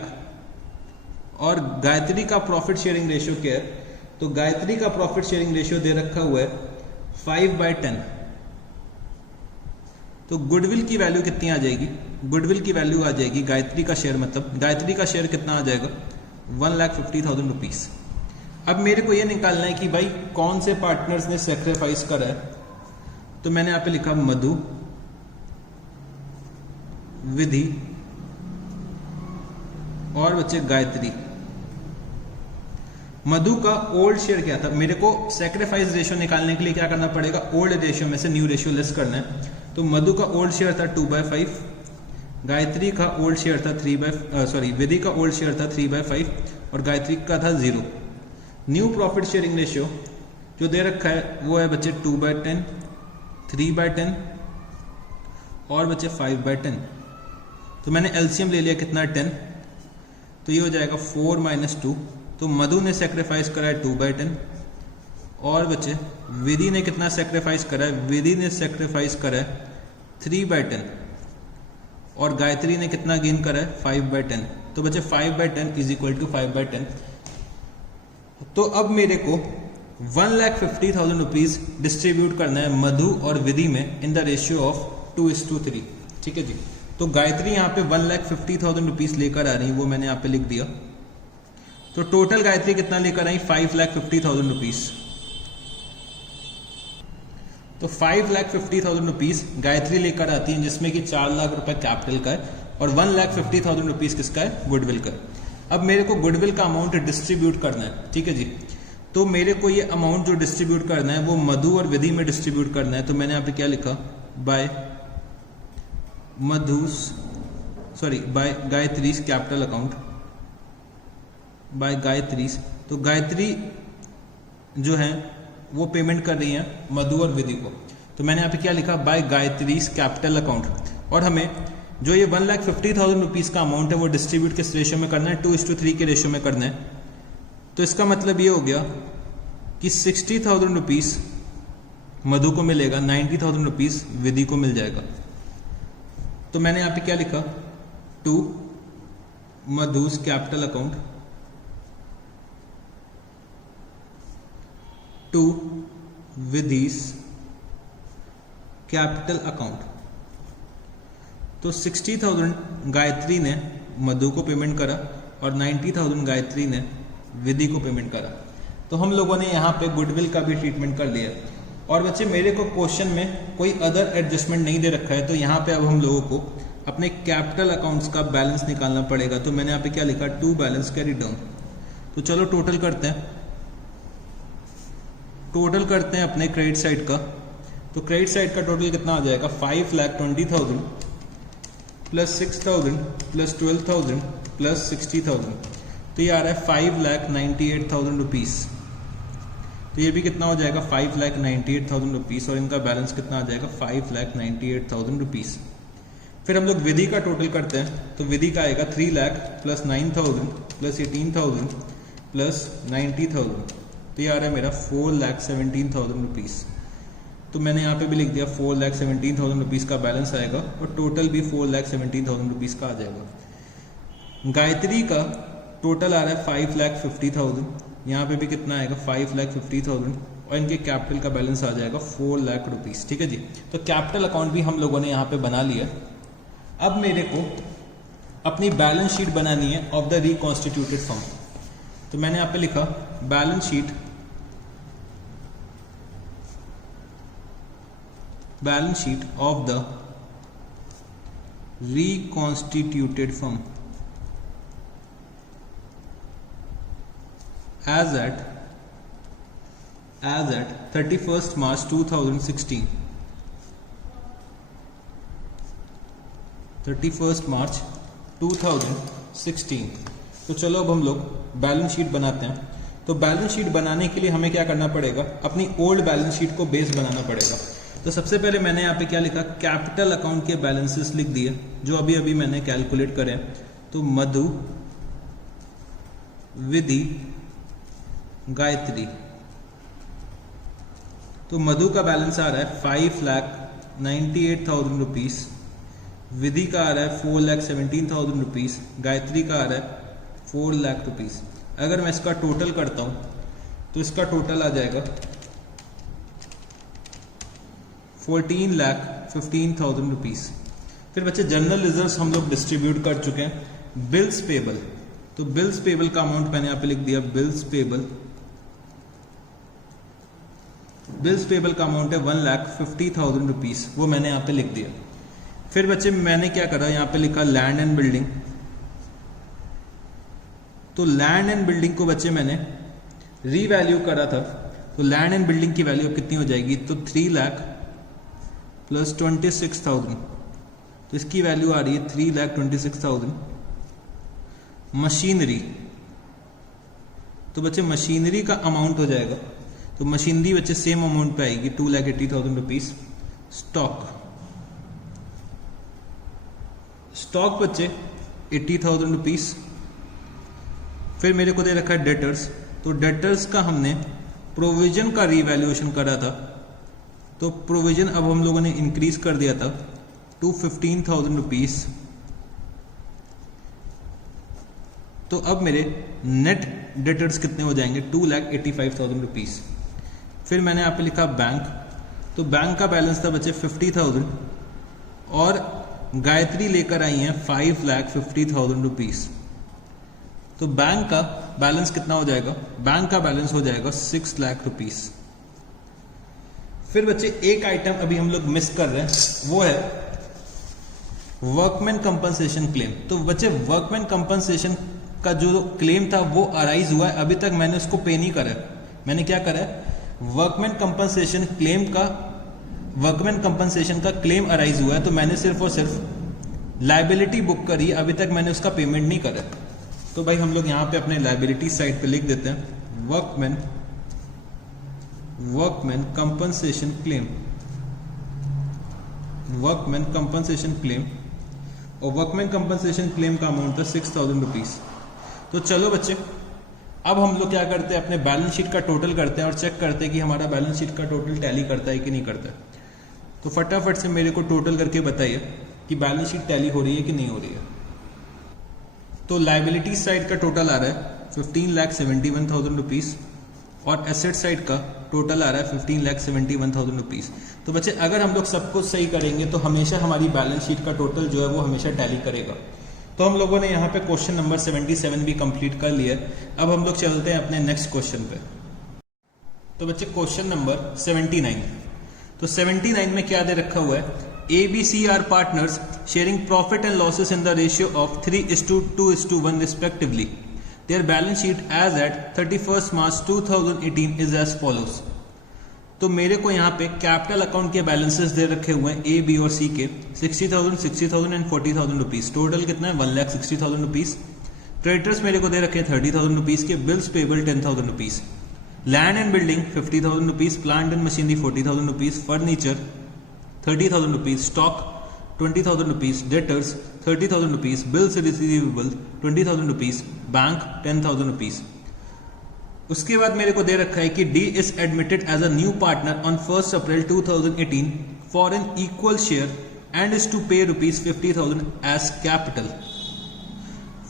और गायत्री का प्रॉफिट शेयरिंग रेशियो क्या है, तो गायत्री का प्रॉफिट शेयरिंग रेशियो दे रखा हुआ है 5/10। तो गुडविल की वैल्यू कितनी आ जाएगी, गुडविल की वैल्यू आ जाएगी गायत्री का शेयर, मतलब गायत्री का शेयर कितना आ जाएगा, 1,50,000 रुपीज। अब मेरे को यह निकालना है कि भाई कौन से पार्टनर्स ने सेक्रीफाइस करा है। तो मैंने यहां पे लिखा मधु, विधि और बच्चे गायत्री। मधु का ओल्ड शेयर क्या था, मेरे को सैक्रिफाइस रेशियो निकालने के लिए क्या करना पड़ेगा, ओल्ड रेशियो में से न्यू रेशियो लेस करना है। तो मधु का ओल्ड शेयर था 2/5, गायत्री का ओल्ड शेयर था विधि का ओल्ड शेयर था 3/5 और गायत्री का था 0। न्यू प्रॉफिट शेयरिंग रेशियो जो दे रखा है वो है बच्चे 2/10, 3/10 और बच्चे 5/10। तो मैंने एलसीएम ले लिया कितना, 10। तो ये हो जाएगा 4 - 2। तो मधु ने सेक्रीफाइस करा है 2/10 और बच्चे विधि ने कितना सेक्रीफाइस करा है, विधि ने सेक्रीफाइस करा है 3/10 और गायत्री ने कितना गेन करा है, 5/10। तो बच्चे 5/10 इज इक्वल टू 5/10। तो अब मेरे को 1,50,000 रुपीज डिस्ट्रीब्यूट करना है मधु और विधि में इन द रेशियो ऑफ 2:3। ठीक है जी। तो गायत्री यहाँ पे 1,50,000 रुपीज लेकर आ रही, वो मैंने यहाँ पे लिख दिया। तो टोटल गायत्री कितना लेकर आई, 5,50,000 रुपीज। तो 5,50,000 रुपीज गायत्री लेकर आती है, जिसमें कि 4 लाख रुपए कैपिटल का है और 1,50,000 रुपीज किसका है, गुडविल का। अब मेरे को गुडविल का अमाउंट डिस्ट्रीब्यूट करना है। ठीक है जी। तो मेरे को ये अमाउंट जो डिस्ट्रीब्यूट करना है वो मधु और विधि में डिस्ट्रीब्यूट करना है। तो मैंने यहाँ पे क्या लिखा, बाय गायत्रीज कैपिटल अकाउंट, बाय गायत्रीज। तो गायत्री जो है वो पेमेंट कर रही है मधु और विधि को। तो मैंने यहाँ पे क्या लिखा, बाय गायत्रीज कैपिटल अकाउंट। और हमें जो ये 1,50,000 रुपीज का अमाउंट है वो डिस्ट्रीब्यूट किस रेशियो में करना है, 2:3 के रेशियो में करना है। तो इसका मतलब ये हो गया कि 60,000 रुपीज मधु को मिलेगा, 90,000 रुपीज विधि को मिल जाएगा। तो मैंने यहाँ पे क्या लिखा, to Madhu's capital account, to Vidhi's capital account. तो 60,000 गायत्री ने मधु को पेमेंट करा और 90,000 गायत्री ने विधि को पेमेंट करा। तो हम लोगों ने यहाँ पे गुडविल का भी ट्रीटमेंट कर लिया। और बच्चे मेरे को क्वेश्चन में कोई अदर एडजस्टमेंट नहीं दे रखा है, तो यहाँ पे अब हम लोगों को अपने कैपिटल अकाउंट्स का बैलेंस निकालना पड़ेगा। तो मैंने यहाँ पे क्या लिखा, टू बैलेंस कैरी डाउन। तो चलो टोटल करते हैं अपने क्रेडिट साइड का। तो क्रेडिट साइड का टोटल कितना आ जाएगा, 5,20,000 प्लस 6,000 प्लस 12,000 प्लस 60,000। तो ये आ रहा है 5,98,000 रुपीज। तो ये भी कितना हो जाएगा, 5,98,000 रुपीज। और इनका बैलेंस कितना आ जाएगा, 5,98,000 रुपीज। फिर हम लोग विधि का टोटल करते हैं। तो विधि का आएगा 3 लाख प्लस 9,000 प्लस 18,000 प्लस 90,000। तो ये आ रहा है मेरा 4,17,000 रुपीज। तो मैंने यहाँ पे भी लिख दिया 4,17,000 रुपीज का बैलेंस आएगा और टोटल भी 4,17,000 रुपीज का आ जाएगा। गायत्री का टोटल आ रहा है 5,50,000, यहाँ पे भी कितना आएगा 5,50,000 और इनके कैपिटल का बैलेंस आ जाएगा 4 लाख रुपीज। ठीक है जी। तो कैपिटल अकाउंट भी हम लोगों ने यहाँ पे बना लिया। अब मेरे को अपनी बैलेंस शीट बनानी है ऑफ द रिकॉन्स्टिट्यूटेड फर्म। तो मैंने यहाँ पे लिखा balance sheet of the reconstituted firm as at as at 31st March 2016. 31st March 2016. तो चलो अब हम लोग बैलेंस शीट बनाते हैं। तो बैलेंस शीट बनाने के लिए हमें क्या करना पड़ेगा, अपनी ओल्ड बैलेंस शीट को बेस बनाना पड़ेगा। तो सबसे पहले मैंने यहाँ पे क्या लिखा, कैपिटल अकाउंट के बैलेंसेस लिख दिए जो अभी अभी मैंने कैलकुलेट करे। तो मधु, विधि, गायत्री। तो मधु का बैलेंस आ रहा है 5,98,000 रुपीज, विधि का आ रहा है 4,17,000 रुपीज, गायत्री का आ रहा है 4 लाख रुपीज। अगर मैं इसका टोटल करता हूं तो इसका टोटल आ जाएगा 14,15,000 रुपीज। फिर बच्चे जनरल रिजर्व्स हम लोग डिस्ट्रीब्यूट कर चुके हैं। बिल्स पेबल, तो बिल्स पेबल का अमाउंट मैंने यहां पे लिख दिया, बिल्स पेबल का अमाउंट है 1,50,000 रुपीज, वो मैंने यहां पे लिख दिया। फिर बच्चे मैंने क्या करा, यहां पे लिखा लैंड एंड बिल्डिंग। तो लैंड एंड बिल्डिंग को बच्चे मैंने रीवैल्यू करा था। तो लैंड एंड बिल्डिंग की वैल्यू अब कितनी हो जाएगी, तो 3 लाख प्लस 26,000, तो इसकी वैल्यू आ रही है 3,26,000। मशीनरी, तो बच्चे मशीनरी का अमाउंट हो जाएगा, तो मशीनरी बच्चे सेम अमाउंट पे आएगी 2,80,000 रुपीज। स्टॉक बच्चे 80,000 रुपीज। फिर मेरे को दे रखा है डेटर्स। तो डेटर्स का हमने प्रोविजन का रीवैल्यूएशन करा था, तो प्रोविजन अब हम लोगों ने इंक्रीज कर दिया था टू 15,000 रुपीज। तो अब मेरे नेट डेटर्स कितने हो जाएंगे, 2,85,000 रुपीज। फिर मैंने यहाँ पे लिखा बैंक। तो बैंक का बैलेंस था बच्चे 50,000 और गायत्री लेकर आई हैं 5,50,000 रुपीज। तो बैंक का बैलेंस कितना हो जाएगा, बैंक का बैलेंस हो जाएगा 6 लाख रुपीज। फिर बच्चे एक आइटम अभी हम लोग मिस कर रहे हैं, वो है वर्कमैन कंपनसेशन क्लेम। तो बच्चे वर्कमैन कंपनसेशन का जो क्लेम था वो अराइज हुआ है, अभी तक मैंने उसको पे नहीं करा है। मैंने क्या करा है, वर्कमैन कंपनसेशन का क्लेम अराइज हुआ है, तो मैंने सिर्फ और सिर्फ लायबिलिटी बुक करी, अभी तक मैंने उसका पेमेंट नहीं करा। तो भाई हम लोग यहां पे अपने लायबिलिटी साइड पे लिख देते हैं workman compensation claim, workman compensation claim. और वर्कमैन कंपनसेशन क्लेम का अमाउंट था 6,000 रुपीज। तो चलो बच्चे अब हम लोग क्या करते हैं, अपने बैलेंस शीट का टोटल करते हैं और चेक करते हैं कि हमारा बैलेंस शीट का टोटल टैली करता है कि नहीं करता है। तो फटाफट से मेरे को टोटल करके बताइए कि बैलेंस शीट टैली हो रही है कि नहीं हो रही है। तो लायबिलिटी साइड का टोटल आ रहा है 15,71,000 रुपीज और एसेट साइड का टोटल आ रहा है 15,71,000 रुपीज। तो बच्चे अगर हम लोग सब कुछ सही करेंगे तो हमेशा हमारी बैलेंस शीट का टोटल जो है वो हमेशा टैली करेगा। तो हम लोगों ने यहाँ पे क्वेश्चन नंबर 77 भी कंप्लीट कर लिया है। अब हम लोग चलते हैं अपने नेक्स्ट क्वेश्चन पे। तो बच्चे क्वेश्चन नंबर 79। तो 79 में क्या दे रखा हुआ है, ABC are partners sharing profit and losses in the ratio of 3:2:1 respectively. Their balance sheet as at 31st March 2018 is as follows. तो मेरे को यहाँ पे कैपिटल अकाउंट के बैलेंसेस दे रखे हुए हैं A, B और C के 60,000, 60,000 एंड 40,000 रुपीज। टोटल कितना है 1,60,000 रुपीज। क्रेडिटर्स मेरे को दे रखे हैं 30,000 रुपीज के, bills payable 10,000 rupees, land and building 50,000 rupees, plant and machinery 40,000 rupees, furniture 30,000 rupees, stock 20,000 rupees, debtors 30,000 rupees, bills receivable 20,000 rupees, bank 10,000 rupees. उसके बाद मेरे को दे रखा है कि D is admitted as a new partner on 1 April 2018 for an equal share and is to pay rupees 50,000 as capital.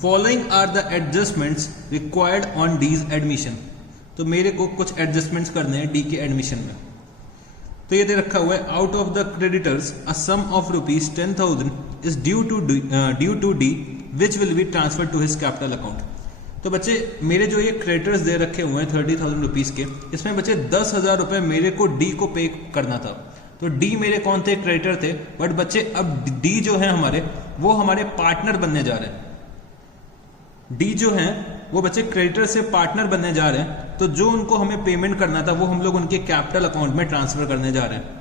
Following are the adjustments required on D's admission. तो मेरे को कुछ एडजस्टमेंट्स करने हैं डी के एडमिशन में। तो ये दे रखा हुआ है, out of the creditors a sum of rupees 10,000 is due to D which will be transfer to his capital account. तो बच्चे मेरे जो ये क्रेडिटर्स दे रखे हुए हैं 30,000 रुपीज के, इसमें बच्चे 10,000 रुपए मेरे को डी को पे करना था। तो डी मेरे कौन थे, क्रेडिटर थे, बट बच्चे अब डी जो है हमारे वो हमारे पार्टनर बनने जा रहे हैं। डी जो है वो बच्चे क्रेडिटर से पार्टनर बनने जा रहे हैं, तो जो उनको हमें पेमेंट करना था वो हम लोग उनके कैपिटल अकाउंट में ट्रांसफर करने जा रहे हैं।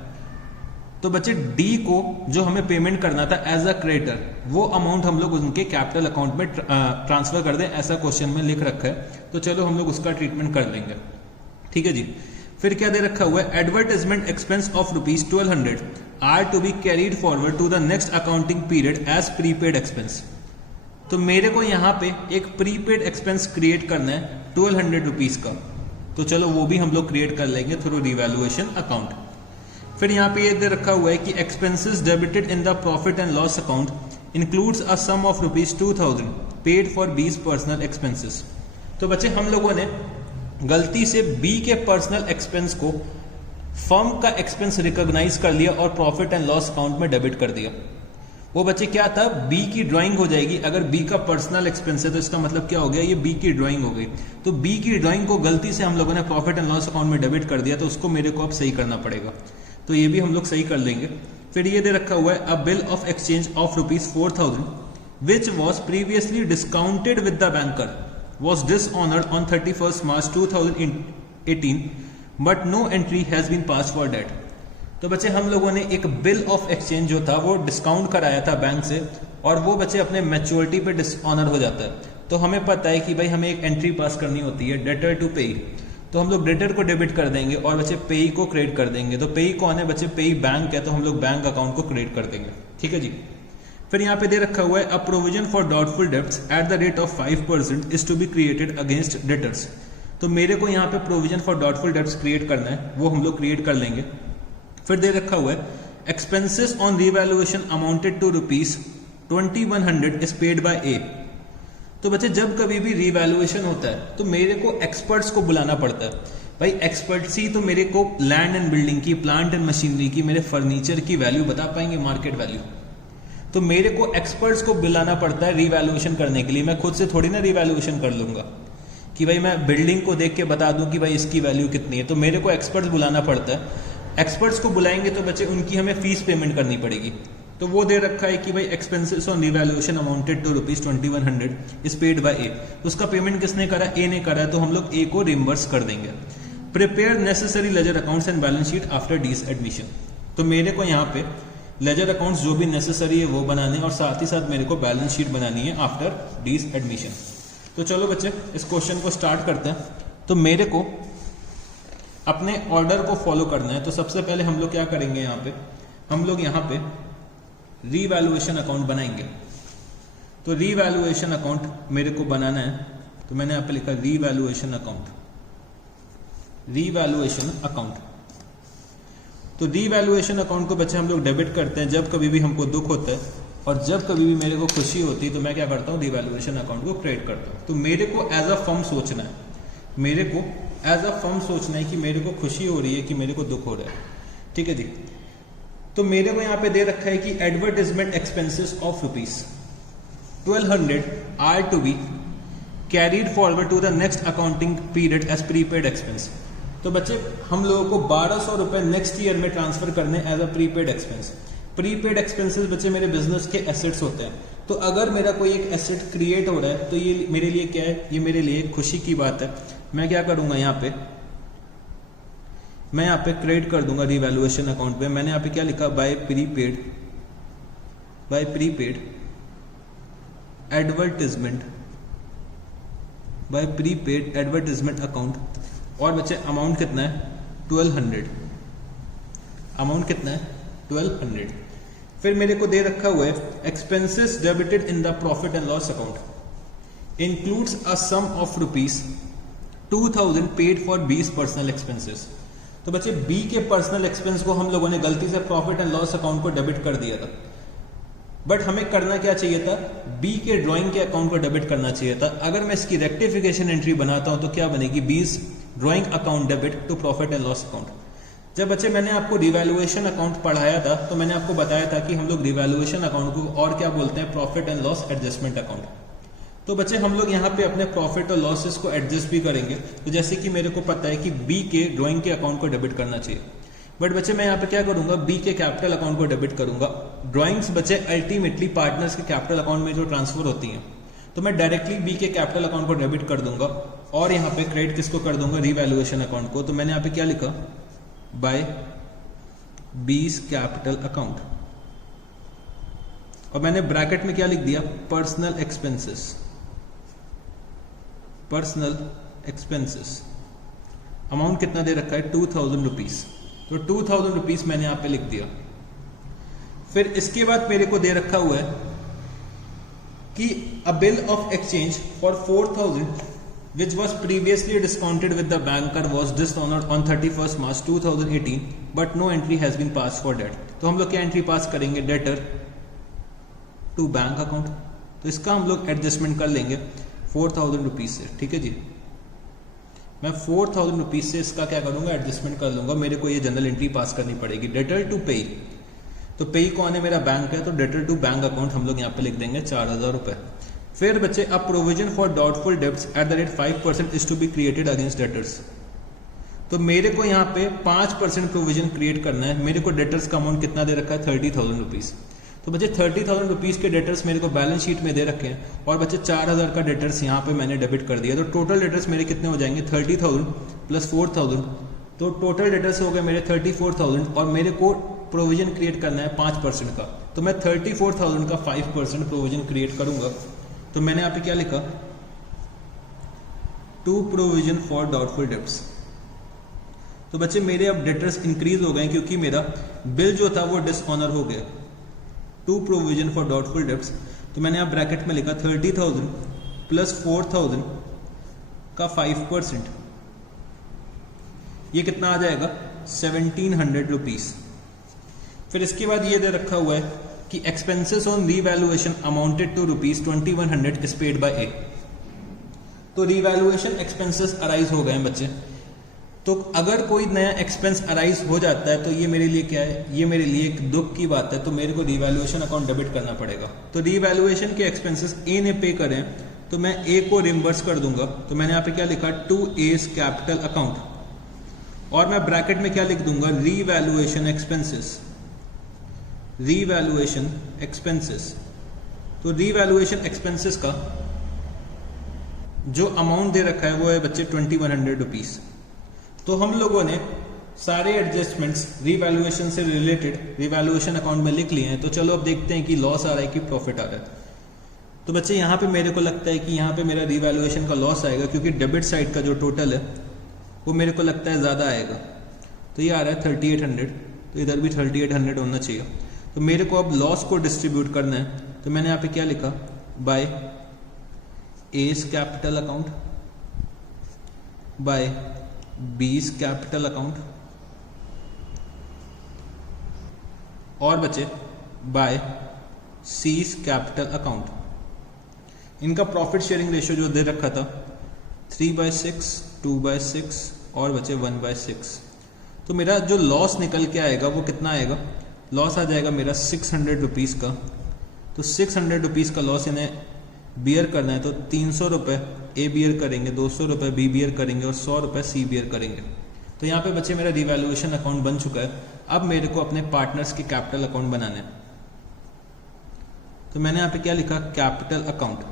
तो बच्चे डी को जो हमें पेमेंट करना था एज अ क्रेडिटर, वो अमाउंट हम लोग उनके कैपिटल अकाउंट में ट्रांसफर कर दें, ऐसा क्वेश्चन में लिख रखा है। तो चलो हम लोग उसका ट्रीटमेंट कर लेंगे। ठीक है जी। फिर क्या दे रखा हुआ है, advertisement expense of ₹1200 are to be carried forward to the next accounting period as prepaid expense. तो मेरे को यहाँ पे एक प्रीपेड एक्सपेंस क्रिएट करना है 1200 रुपीज का। तो चलो वो भी हम लोग क्रिएट कर लेंगे थ्रू रिवैल्यूएशन अकाउंट। फिर यहाँ पे ये दे रखा हुआ है कि expenses debited in the profit and loss account includes a sum of ₹2000 paid for B's personal expenses. तो बच्चे हम लोगों ने गलती से बी के पर्सनल एक्सपेंस को फर्म का एक्सपेंस रिकॉग्नाइज कर लिया और प्रॉफिट एंड लॉस अकाउंट में डेबिट कर दिया। वो बच्चे क्या था, बी की ड्राइंग हो जाएगी। अगर बी का पर्सनल एक्सपेंस है तो इसका मतलब क्या हो गया, ये बी की ड्राइंग हो गई। तो बी की ड्राइंग को गलती से हम लोगों ने प्रॉफिट एंड लॉस अकाउंट में डेबिट कर दिया, तो उसको मेरे को अब सही करना पड़ेगा। तो ये भी हम लोग सही कर लेंगे। फिर ये दे रखा हुआ है अ bill of exchange of ₹4000 which was previously discounted with the banker was dishonored on 31st March 2018 but no entry has been passed for that। तो बच्चे हम लोगों ने एक बिल ऑफ एक्सचेंज जो था वो डिस्काउंट कराया था बैंक से, और वो बच्चे अपने मैच्योरिटी पे डिसऑनर हो जाता है। तो हमें पता है कि भाई हमें एक एंट्री पास करनी होती है, डेटर टू पेई। तो हम लोग डेटर को डेबिट कर देंगे और बच्चे पेई को क्रेडिट कर देंगे। तो पेई कौन है बच्चे, पेई बैंक है, तो हम लोग बैंक अकाउंट को क्रेडिट कर देंगे। ठीक है जी। फिर यहाँ पे दे रखा हुआ है a provision for doubtful debts at the rate of 5% is to be created against debtors. तो मेरे को यहाँ पे provision for doubtful debts create करना है, वो हम लोग क्रिएट कर लेंगे। फिर दे रखा हुआ है expenses on revaluation amounted to ₹2100 is paid by A. तो बच्चे जब कभी भी रिवैल्यूएशन होता है तो मेरे को एक्सपर्ट्स को बुलाना पड़ता है। भाई एक्सपर्ट्स ही तो मेरे को लैंड एंड बिल्डिंग की, प्लांट एंड मशीनरी की, मेरे फर्नीचर की वैल्यू बता पाएंगे, मार्केट वैल्यू। तो मेरे को एक्सपर्ट्स को बुलाना पड़ता है रिवैल्यूएशन करने के लिए। मैं खुद से थोड़ी ना रिवैल्यूएशन कर लूंगा कि भाई मैं बिल्डिंग को देख के बता दूं कि भाई इसकी वैल्यू कितनी है। तो मेरे को एक्सपर्ट्स बुलाना पड़ता है। एक्सपर्ट्स को बुलाएंगे तो बच्चे उनकी हमें फीस पेमेंट करनी पड़ेगी। तो वो दे रखा है कि भाई expenses on revaluation amounted to ₹2100 is paid by A. उसका पेमेंट किसने करा, ए ने करा है, तो हम लोग ए को रिम्बर्स कर देंगे। Prepare necessary ledger accounts and balance sheet after D's admission. तो मेरे को यहाँ पे लेजर अकाउंट्स जो भी नेसेसरी है वो बनाने, और साथ ही साथ मेरे को बैलेंस शीट बनानी है आफ्टर डीज एडमिशन। तो चलो बच्चे इस क्वेश्चन को स्टार्ट करते हैं। तो मेरे को अपने ऑर्डर को फॉलो करना है। तो सबसे पहले हम लोग क्या करेंगे, यहाँ पे हम लोग यहाँ पे रीवैल्यूएशन अकाउंट बनाएंगे। तो रीवैल्यूएशन अकाउंट मेरे को बनाना है। तो मैंने यहाँ पे लिखा रीवैल्यूएशन अकाउंट, रीवैल्यूएशन अकाउंट। तो रीवैल्यूएशन अकाउंट को बच्चे हम लोग डेबिट करते हैं जब कभी भी हमको दुख होता है, और जब कभी भी मेरे को खुशी होती है तो मैं क्या करता हूँ, रीवैल्यूएशन अकाउंट को क्रिएट करता हूँ। तो मेरे को एज अ फर्म सोचना है, मेरे को एज अ फर्म सोचना है कि मेरे को खुशी हो रही है कि मेरे को दुख हो रहा है। ठीक है जी। तो मेरे को यहाँ पे दे रखा है कि advertisement expenses of ₹1200 are to be carried forward to the next accounting period as prepaid expense. तो बच्चे हम लोगों को ₹1200 नेक्स्ट ईयर में ट्रांसफर करने as a prepaid expense. Prepaid expenses बच्चे मेरे बिजनेस के एसेट्स होते हैं। तो अगर मेरा कोई एक एसेट क्रिएट हो रहा है तो ये मेरे लिए क्या है, ये मेरे लिए खुशी की बात है। मैं क्या करूंगा यहाँ पे, मैं यहाँ पे क्रेडिट कर दूंगा रिवैल्यूएशन अकाउंट पे। मैंने यहाँ पे क्या लिखा, बाय प्रीपेड एडवर्टाइजमेंट अकाउंट। और बच्चे अमाउंट कितना है, 1200। अमाउंट कितना है, 1200। फिर मेरे को दे रखा हुआ है expenses debited in the profit and loss account includes a sum of ₹2000 paid for B's personal expenses. तो बच्चे बी के पर्सनल एक्सपेंस को हम लोगों ने गलती से प्रॉफिट एंड लॉस अकाउंट को डेबिट कर दिया था, बट हमें करना क्या चाहिए था, बी के ड्राइंग के अकाउंट को डेबिट करना चाहिए था। अगर मैं इसकी रेक्टिफिकेशन एंट्री बनाता हूं तो क्या बनेगी, B's drawing account debit to profit and loss account. जब बच्चे मैंने आपको रिवैल्यूएशन अकाउंट पढ़ाया था तो मैंने आपको बताया था कि हम लोग रिवैल्यूएशन अकाउंट को और क्या बोलते हैं, profit and loss adjustment account. तो बच्चे हम लोग यहाँ पे अपने प्रॉफिट और लॉसेस को एडजस्ट भी करेंगे। तो जैसे कि मेरे को पता है कि बी के ड्राइंग के अकाउंट को डेबिट करना चाहिए, बट बच्चे मैं यहाँ पे क्या करूंगा, बी के कैपिटल अकाउंट को डेबिट करूंगा। ड्राइंग्स बच्चे अल्टीमेटली पार्टनर्स के कैपिटल अकाउंट में जो ट्रांसफर होती हैं तो मैं डायरेक्टली बी के कैपिटल अकाउंट को डेबिट कर दूंगा और यहाँ पे क्रेडिट किसको कर दूंगा, रीवैल्यूएशन अकाउंट को। तो मैंने यहाँ पे क्या लिखा, बाय बीज कैपिटल अकाउंट, और मैंने ब्रैकेट में क्या लिख दिया, personal expenses, personal expenses. Amount कितना दे रखा है, 2000 रुपीज। तो 2000 रुपीज मैंने यहां पे लिख दिया। फिर इसके बाद मेरे को दे रखा हुआ है कि अ bill of exchange for 4000 which was previously discounted with the banker was dishonored on 31st March 2018 but no entry has been passed for that। तो हम लोग क्या एंट्री पास करेंगे, डेटर टू बैंक अकाउंट। तो इसका हम लोग एडजस्टमेंट कर लेंगे 4000 रुपीज से, ठीक है जी। मैं 4000 रुपीज से इसका क्या करूंगा, एडजस्टमेंट कर लूंगा। मेरे को ये जनरल एंट्री पास करनी पड़ेगी, डेटर टू पे। तो पे कौन है, मेरा बैंक है, तो डेटर टू बैंक अकाउंट हम लोग यहाँ पे लिख देंगे 4000 रुपए। फिर बच्चे, a provision for doubtful debts at the rate 5% is to be created against debtors. तो मेरे को यहाँ पे 5% प्रोविजन क्रिएट करना है। मेरे को डेटर्स का अमाउंट कितना दे रखा है, 30,000 रुपीज। तो बच्चे 30,000 रुपीज के डेटर्स मेरे को बैलेंस शीट में दे रखे हैं और बच्चे 4000 का डेटर्स यहाँ पे मैंने डेबिट कर दिया। तो टोटल डेटर्स मेरे कितने हो जाएंगे, 30,000 प्लस 4,000। तो टोटल डेटर्स हो गए मेरे 34,000 और मेरे को प्रोविजन क्रिएट करना है 5% का। तो मैं 34,000 का 5% प्रोविजन क्रिएट करूंगा। तो मैंने यहाँ पे क्या लिखा, to provision for doubtful debts. तो बच्चे मेरे अब डेटर्स इंक्रीज हो गए क्योंकि मेरा बिल जो था वो डिसऑनर हो गया। To provision for doubtful debts, तो मैंने यहाँ ब्रैकेट में लिखा 30,000 प्लस 4,000 का 5%, ये कितना आ जाएगा, 1700 रुपीज। फिर इसके बाद ये दे रखा हुआ है कि expenses on revaluation amounted to ₹2100 is paid by A. तो रीवैल्यूएशन एक्सपेंसेस अराइज हो गए हैं बच्चे। तो अगर कोई नया एक्सपेंस अराइज हो जाता है तो ये मेरे लिए क्या है, ये मेरे लिए एक दुख की बात है। तो मेरे को रीवैल्यूएशन अकाउंट डेबिट करना पड़ेगा। तो रीवैल्यूएशन के एक्सपेंसेस ए ने पे करें तो मैं ए को रिम्बर्स कर दूंगा। तो मैंने यहाँ पे क्या लिखा, टू एज कैपिटल अकाउंट, और मैं ब्रैकेट में क्या लिख दूंगा, रीवैल्यूएशन एक्सपेंसेस, रीवैल्यूएशन एक्सपेंसेस। तो रीवैल्यूएशन एक्सपेंसेस का जो अमाउंट दे रखा है वो है बच्चे 2100 रुपीज। तो हम लोगों ने सारे एडजस्टमेंट्स रीवैल्यूएशन से रिलेटेड रीवैल्यूएशन अकाउंट में लिख लिए हैं। तो चलो अब देखते हैं कि लॉस आ रहा है कि प्रॉफिट आ रहा है। तो बच्चे यहाँ पे मेरे को लगता है कि यहाँ पे मेरा रीवैल्यूएशन का लॉस आएगा क्योंकि डेबिट साइड का जो टोटल है वो मेरे को लगता है ज़्यादा आएगा। तो ये आ रहा है 3800, तो इधर भी 3800 होना चाहिए। तो मेरे को अब लॉस को डिस्ट्रीब्यूट करना है। तो मैंने यहाँ पे क्या लिखा, by A's capital account, by B's capital account, और बचे बाय सीज कैपिटल अकाउंट। इनका प्रॉफिट शेयरिंग रेशियो जो दे रखा था 3/6, 2/6 और बचे 1/6। तो मेरा जो लॉस निकल के आएगा वो कितना आएगा, लॉस आ जाएगा मेरा 600 रुपीज का। तो 600 रुपीज का लॉस इन्हें बियर करना है। तो 300 रुपए ए बियर करेंगे, 200 रुपए बी बियर करेंगे और 100 रुपए सी बियर करेंगे। तो यहाँ पे बच्चे मेरा रिवैल्यूएशन अकाउंट बन चुका है। अब मेरे को अपने पार्टनर्स के कैपिटल अकाउंट बनाने हैं। तो मैंने यहाँ पे क्या लिखा, कैपिटल अकाउंट।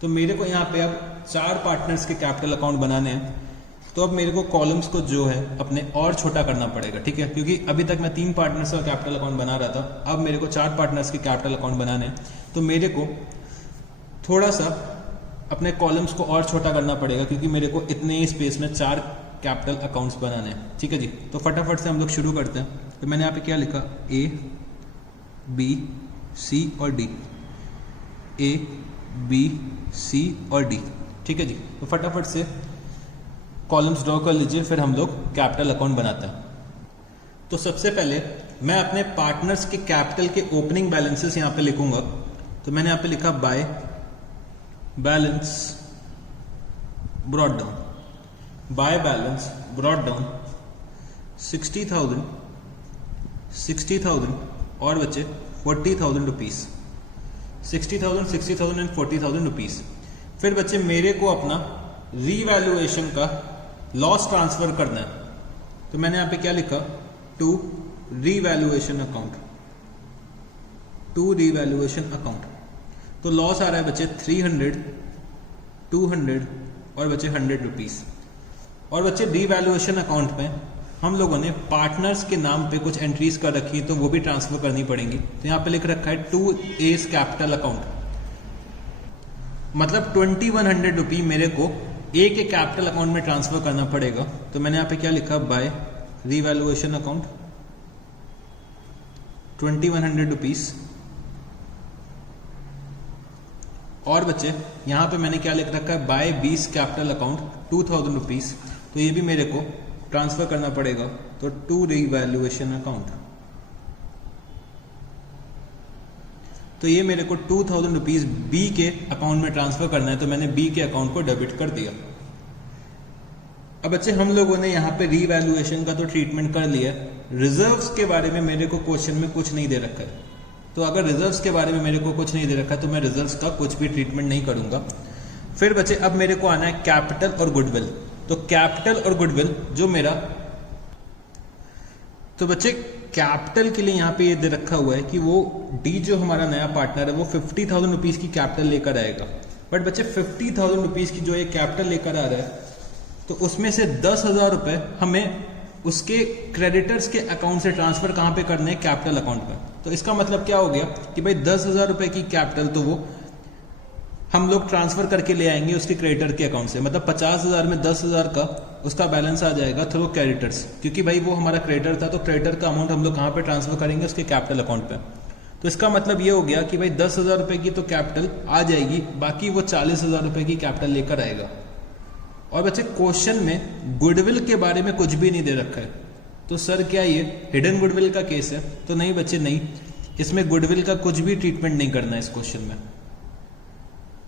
तो मेरे को यहाँ पे अब 4 पार्टनर्स के कैपिटल अकाउंट बनाने हैं। तो अब मेरे को कॉलम्स को जो है अपने और छोटा करना पड़ेगा, ठीक है, क्योंकि अभी तक मैं 3 पार्टनर्स का कैपिटल अकाउंट बना रहा था। अब मेरे को 4 पार्टनर्स के कैपिटल अकाउंट बनाने हैं। तो मेरे को थोड़ा सा अपने कॉलम्स को और छोटा करना पड़ेगा क्योंकि मेरे को इतने ही स्पेस में 4 कैपिटल अकाउंट्स बनाने हैं, ठीक है जी। तो फटाफट से हम लोग शुरू करते हैं। तो मैंने यहाँ पे क्या लिखा, ए बी सी और डी, ए बी सी और डी, ठीक है जी। तो फटाफट से कॉलम्स ड्रॉ कर लीजिए, फिर हम लोग कैपिटल अकाउंट बनाते हैं। तो सबसे पहले मैं अपने पार्टनर्स के कैपिटल के ओपनिंग बैलेंसेस यहाँ पे लिखूंगा। तो मैंने यहाँ पे लिखा by balance brought down, by balance brought down 60,000, 60,000 और बचे 40,000 रुपीज, 60,000, 60,000 एंड 40,000 रुपीज। फिर बच्चे मेरे को अपना रीवैल्यूएशन का लॉस ट्रांसफर करना है। तो मैंने यहाँ पे क्या लिखा, to revaluation account, to revaluation account. तो लॉस आ रहा है बच्चे 300, 200 और बच्चे 100 रुपीज। और बच्चे रीवैल्यूएशन अकाउंट में हम लोगों ने पार्टनर्स के नाम पे कुछ एंट्रीज कर रखी है, तो वो भी ट्रांसफर करनी पड़ेंगी। तो यहाँ पे लिख रखा है 2A's कैपिटल अकाउंट, मतलब 2100 रुपी मेरे को ए के कैपिटल अकाउंट में ट्रांसफर करना पड़ेगा। तो मैंने यहाँ पे क्या लिखा, बाय रीवैल्यूएशन अकाउंट 2100 रुपीज। और बच्चे यहाँ पे मैंने क्या लिख रखा है, बाय बीस कैपिटल अकाउंट 2000 रुपीज। तो ये भी मेरे को ट्रांसफर करना पड़ेगा, तो टू रीवैल्यूएशन अकाउंट। तो ये मेरे को 2000 रुपीज बी के अकाउंट में ट्रांसफर करना है, तो मैंने बी के अकाउंट को डेबिट कर दिया। अब बच्चे हम लोगों ने यहाँ पे रीवैल्यूएशन का तो ट्रीटमेंट कर लिया, रिजर्व्स के बारे में मेरे को क्वेश्चन में कुछ नहीं दे रखा है। तो अगर रिजर्व्स के बारे में मेरे को कुछ नहीं दे रखा है तो मैं रिजर्व्स का कुछ भी ट्रीटमेंट नहीं करूंगा। फिर बच्चे अब मेरे को आना है कैपिटल और गुडविल। तो कैपिटल और गुडविल जो मेरा, तो बच्चे कैपिटल के लिए यहाँ पे ये दे रखा हुआ है कि वो डी जो हमारा नया पार्टनर है वो 50,000 रुपीज की कैपिटल लेकर आएगा। बट बच्चे 50,000 रुपीज की जो ये कैपिटल लेकर आ रहा है, तो उसमें से 10,000 रुपए हमें उसके क्रेडिटर्स के अकाउंट से ट्रांसफर कहां पे करने हैं, कैपिटल अकाउंट में। तो इसका मतलब क्या हो गया कि भाई 10,000 रुपए की कैपिटल तो वो हम लोग ट्रांसफर करके ले आएंगे उसके क्रेडिटर के अकाउंट से, मतलब 50,000 में 10,000 का उसका बैलेंस आ जाएगा थ्रू क्रेडिटर्स, क्योंकि भाई वो हमारा क्रेडिटर था। तो क्रेडिटर का अमाउंट हम लोग कहां पे ट्रांसफर करेंगे, उसके कैपिटल अकाउंट पे। तो इसका मतलब ये हो गया कि भाई 10,000 रुपए की तो कैपिटल आ जाएगी, बाकी वो 40,000 रुपए की कैपिटल लेकर आएगा। और बच्चे क्वेश्चन में गुडविल के बारे में कुछ भी नहीं दे रखा है, तो सर क्या ये हिडन गुडविल का केस है? तो नहीं बच्चे नहीं, इसमें गुडविल का कुछ भी ट्रीटमेंट नहीं करना है इस क्वेश्चन में।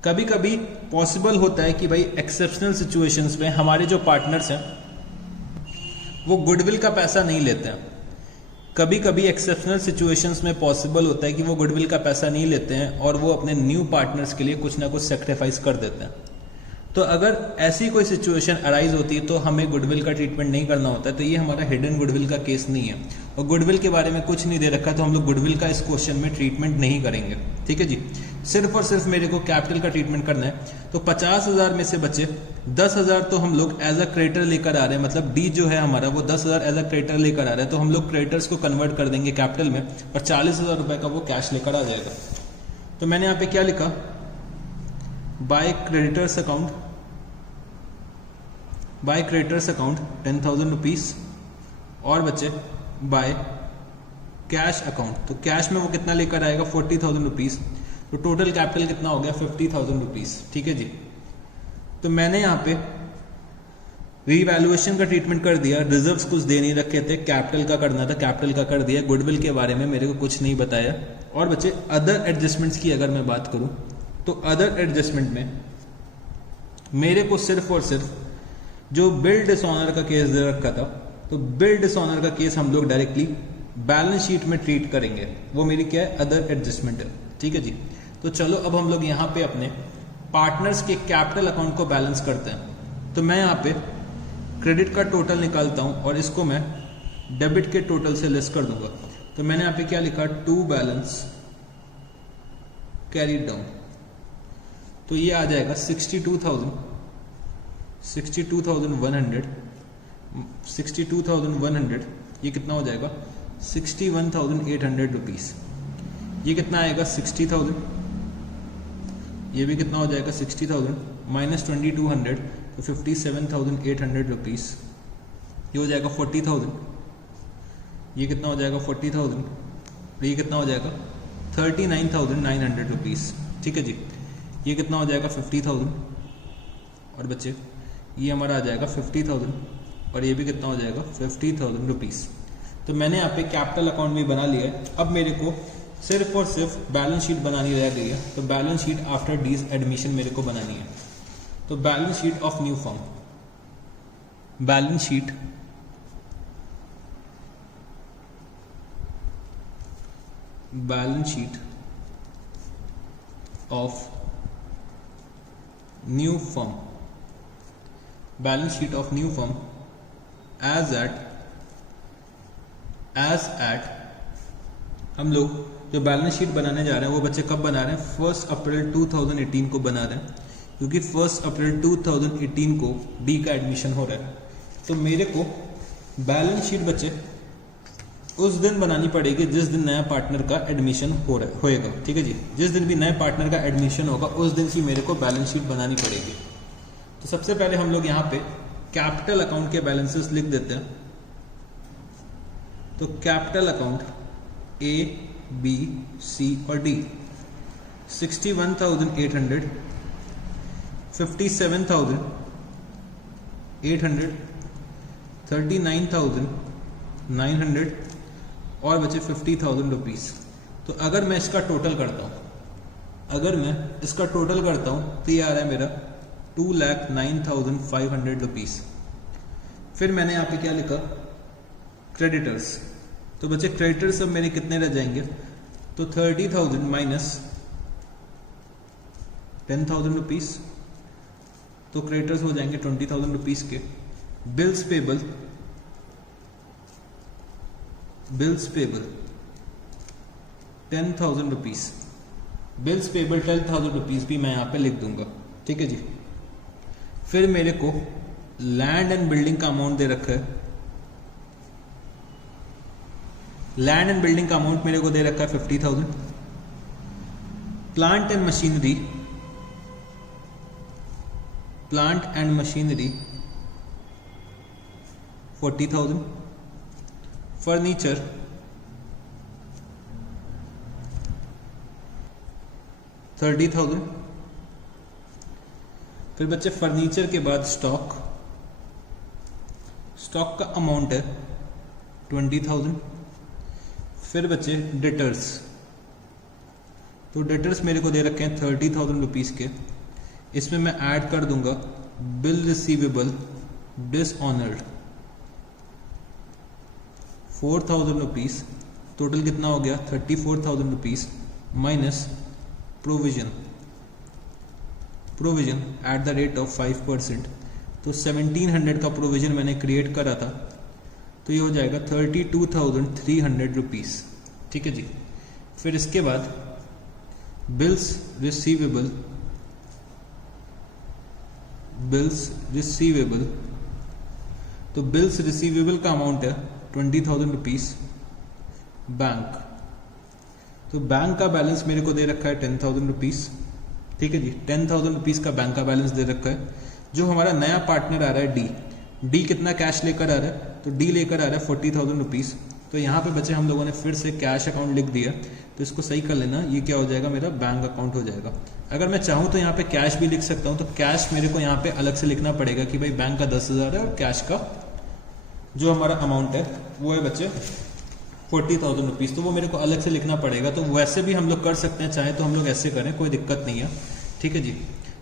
कभी कभी पॉसिबल होता है कि भाई एक्सेप्शनल सिचुएशंस में हमारे जो पार्टनर्स हैं वो गुडविल का पैसा नहीं लेते हैं। कभी कभी एक्सेप्शनल सिचुएशंस में पॉसिबल होता है कि वो गुडविल का पैसा नहीं लेते हैं और वो अपने न्यू पार्टनर्स के लिए कुछ ना कुछ सेक्रीफाइस कर देते हैं। तो अगर ऐसी कोई सिचुएशन अराइज होती है तो हमें गुडविल का ट्रीटमेंट नहीं करना होता है। तो ये हमारा हिडन गुडविल का केस नहीं है, और गुडविल के बारे में कुछ नहीं दे रखा, तो हम लोग गुडविल का इस क्वेश्चन में ट्रीटमेंट नहीं करेंगे। ठीक है जी, सिर्फ और सिर्फ मेरे को कैपिटल का ट्रीटमेंट करना है। तो 50,000 में से बचे 10,000 तो हम लोग एज अ क्रेडिटर लेकर आ रहे हैं, मतलब डी जो है हमारा वो 10,000 एज अ क्रेडिटर लेकर आ रहा है। तो हम लोग क्रेडिटर्स को कन्वर्ट कर देंगे कैपिटल में, और 40,000 रुपए का वो कैश लेकर आ जाएगा। तो मैंने यहाँ पे क्या लिखा, by creditors account, by creditors account 10,000 rupees, और बच्चे बाय कैश अकाउंट। तो कैश में वो कितना लेकर आएगा, 40,000 रुपीज। तो टोटल कैपिटल कितना हो गया, 50,000 रुपीज। ठीक है जी, तो मैंने यहाँ पे रीवैल्यूएशन का ट्रीटमेंट कर दिया, रिजर्व्स कुछ दे नहीं रखे थे, कैपिटल का करना था, कैपिटल का कर दिया, गुडविल के बारे में मेरे को कुछ नहीं बताया। और बच्चे अदर एडजस्टमेंट्स की अगर मैं बात करूं तो अदर एडजस्टमेंट में मेरे को सिर्फ और सिर्फ जो बिल डिसऑनर का केस दे रखा था, तो बिल डिसऑनर का केस हम लोग डायरेक्टली बैलेंस शीट में ट्रीट करेंगे, वो मेरी क्या है, अदर एडजस्टमेंट है। ठीक है जी, तो चलो अब हम लोग यहाँ पे अपने पार्टनर्स के कैपिटल अकाउंट को बैलेंस करते हैं। तो मैं यहाँ पे क्रेडिट का टोटल निकालता हूँ और इसको मैं डेबिट के टोटल से लेस कर दूंगा। तो मैंने यहाँ पे क्या लिखा, टू बैलेंस कैरीड डाउन। तो ये आ जाएगा 62,100, 62,100, ये कितना हो जाएगा, 61,800 रुपीज। ये कितना आएगा, 60,000, ये भी कितना हो जाएगा, 60,000 माइनस 2,200, तो 57,800 रुपीज। ये हो जाएगा 40,000, ये कितना हो जाएगा 40,000, ये कितना हो जाएगा 39,900 रुपीज। ठीक है जी, ये कितना हो जाएगा 50,000, और बच्चे ये हमारा आ जाएगा 50,000, और ये भी कितना हो जाएगा 50,000 रुपीज। तो मैंने यहाँ पे कैपिटल अकाउंट भी बना लिया है। अब मेरे को सिर्फ और सिर्फ बैलेंस शीट बनानी रह गई है। तो balance sheet after D's admission मेरे को बनानी है। तो balance sheet of new firm, balance sheet of new firm, balance sheet of new firm as at हम लोग जो बैलेंस शीट बनाने जा रहे हैं वो बच्चे कब बना रहे हैं, 1 अप्रैल 2018 को बना रहे हैं, क्योंकि 1 अप्रैल 2018 को डी का एडमिशन हो रहा है। तो मेरे को बैलेंस शीट बच्चे उस दिन बनानी पड़ेगी जिस दिन नया पार्टनर का एडमिशन होएगा। ठीक है जी, जिस दिन भी नए पार्टनर का एडमिशन होगा उस दिन ही मेरे को बैलेंस शीट बनानी पड़ेगी। तो सबसे पहले हम लोग यहाँ पे कैपिटल अकाउंट के बैलेंसेस लिख देते हैं। तो capital account A, B, C और D 61,800, 57,800, 39,900 और बचे 50,000 रुपीज। तो अगर मैं इसका टोटल करता हूं तो ये आ रहा है मेरा 2,09,500 रुपीज। फिर मैंने यहाँ पे क्या लिखा, क्रेडिटर्स। तो बच्चे क्रेडिटर्स अब मेरे कितने रह जाएंगे, तो 30,000 माइनस 10,000 रुपीज, तो क्रेडिटर्स हो जाएंगे 20,000 रुपीज के। Bills payable 10,000 rupees, bills payable 10,000 rupees भी मैं यहां पे लिख दूंगा। ठीक है जी। फिर मेरे को लैंड एंड बिल्डिंग का अमाउंट दे रखा है, लैंड एंड बिल्डिंग का अमाउंट मेरे को दे रखा है 50,000। Plant and machinery 40,000। फर्नीचर 30,000। फिर बच्चे फर्नीचर के बाद स्टॉक का अमाउंट है 20,000। फिर बच्चे डेटर्स, तो डेटर्स मेरे को दे रखे हैं 30,000 रुपीज के। इसमें मैं ऐड कर दूंगा bill receivable dishonoured 4,000 rupees. Total कितना हो गया, 34,000 rupees minus provision eight the rate of 5%। तो 1,700 का प्रोविजन मैंने क्रिएट करा था, तो ये हो जाएगा 32,300 रुपीज। ठीक है जी। फिर इसके बाद बिल्स रिसीवेबल, तो बिल्स रिसीवेबल का अमाउंट है 20,000 रुपीज। बैंक, तो बैंक का बैलेंस मेरे को दे रखा है 10,000 रुपीज। ठीक है जी, 10,000 रुपीज का बैंक का बैलेंस दे रखा है। जो हमारा नया पार्टनर आ रहा है डी कितना कैश लेकर आ रहा है, तो डी लेकर आ रहा है 40,000 रुपीज। तो यहाँ पे बच्चे हम लोगों ने फिर से कैश अकाउंट लिख दिया, तो इसको सही कर लेना, ये क्या हो जाएगा, मेरा बैंक अकाउंट हो जाएगा। अगर मैं चाहूँ तो यहाँ पे कैश भी लिख सकता हूँ, तो कैश मेरे को यहाँ पे अलग से लिखना पड़ेगा कि भाई बैंक का 10,000 है और कैश का जो हमारा अमाउंट है वो है बच्चे 40,000 रुपीज, तो वो मेरे को अलग से लिखना पड़ेगा। तो वैसे भी हम लोग कर सकते हैं, चाहे तो हम लोग ऐसे करें, कोई दिक्कत नहीं है। ठीक है जी,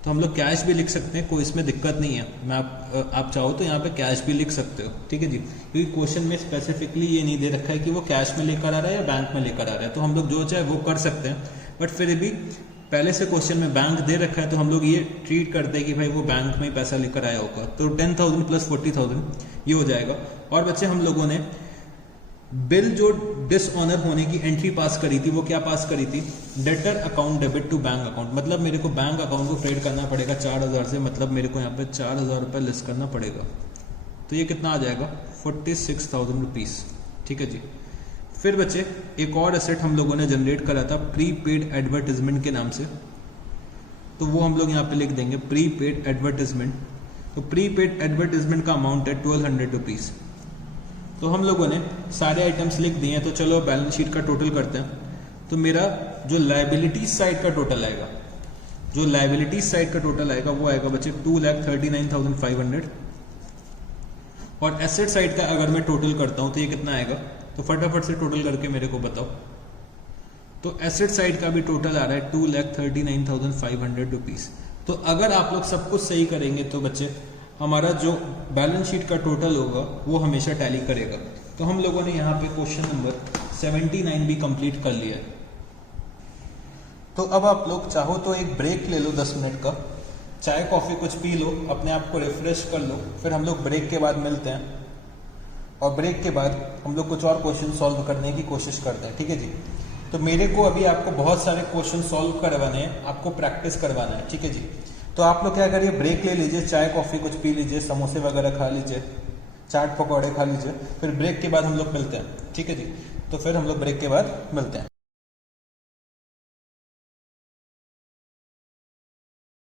तो हम लोग कैश भी लिख सकते हैं, कोई इसमें दिक्कत नहीं है। मैं आप चाहो तो यहाँ पे कैश भी लिख सकते हो। ठीक है जी, क्योंकि क्वेश्चन में स्पेसिफिकली ये नहीं दे रखा है कि वो कैश में लेकर आ रहा है या बैंक में लेकर आ रहा है, तो हम लोग जो चाहे वो कर सकते हैं। बट फिर भी पहले से क्वेश्चन में बैंक दे रखा है, तो हम लोग ये ट्रीट करते हैं कि भाई वो बैंक में ही पैसा लेकर आया होगा। तो 10,000 प्लस 40,000 ये हो जाएगा। और बच्चे हम लोगों ने बिल जो डिसऑनर होने की एंट्री पास करी थी, वो क्या पास करी थी, debtor account debit to bank account. मतलब मेरे को बैंक अकाउंट को क्रेडिट करना पड़ेगा 4,000 से, मतलब मेरे को यहाँ पे 4,000 रुपये लेस करना पड़ेगा। तो ये कितना आ जाएगा, 46,000 रुपीज। ठीक है जी। फिर बच्चे एक और एसेट हम लोगों ने जनरेट करा था प्रीपेड एडवर्टाइजमेंट के नाम से, तो वो हम लोग यहाँ पे लिख देंगे प्रीपेड एडवर्टाइजमेंट। तो प्रीपेड एडवर्टाइजमेंट का अमाउंट है 1,200 रुपीज। तो हम लोगों ने सारे आइटम्स लिख दिए हैं, तो चलो बैलेंस शीट का टोटल करते हैं। तो मेरा जो लायबिलिटीज साइड का टोटल आएगा, वो आएगा बच्चे 2,39,500। और एसेट साइड का अगर मैं टोटल करता हूं तो ये कितना आएगा, तो फटाफट से टोटल करके मेरे को बताओ। तो एसेट साइड का भी टोटल आ रहा है 2,39,500 रुपीज। तो अगर आप लोग सब कुछ सही करेंगे तो बच्चे हमारा जो बैलेंस शीट का टोटल होगा वो हमेशा टैली करेगा। तो हम लोगों ने यहाँ पे क्वेश्चन नंबर 79 भी कंप्लीट कर लिया है। तो अब आप लोग चाहो तो एक ब्रेक ले लो 10 मिनट का, चाय कॉफी कुछ पी लो, अपने आप को रिफ्रेश कर लो। फिर हम लोग ब्रेक के बाद मिलते हैं, और ब्रेक के बाद हम लोग कुछ और क्वेश्चन सॉल्व करने की कोशिश करते हैं। ठीक है जी। तो मेरे को अभी आपको बहुत सारे क्वेश्चन सॉल्व करवाने हैं, आपको प्रैक्टिस करवाना है, ठीक है जी। तो आप लोग क्या करिए, ब्रेक ले लीजिए, चाय कॉफी कुछ पी लीजिए, समोसे वगैरह खा लीजिए, चाट पकौड़े खा लीजिए, फिर ब्रेक के बाद हम लोग मिलते हैं, ठीक है जी। तो फिर हम लोग ब्रेक के बाद मिलते हैं।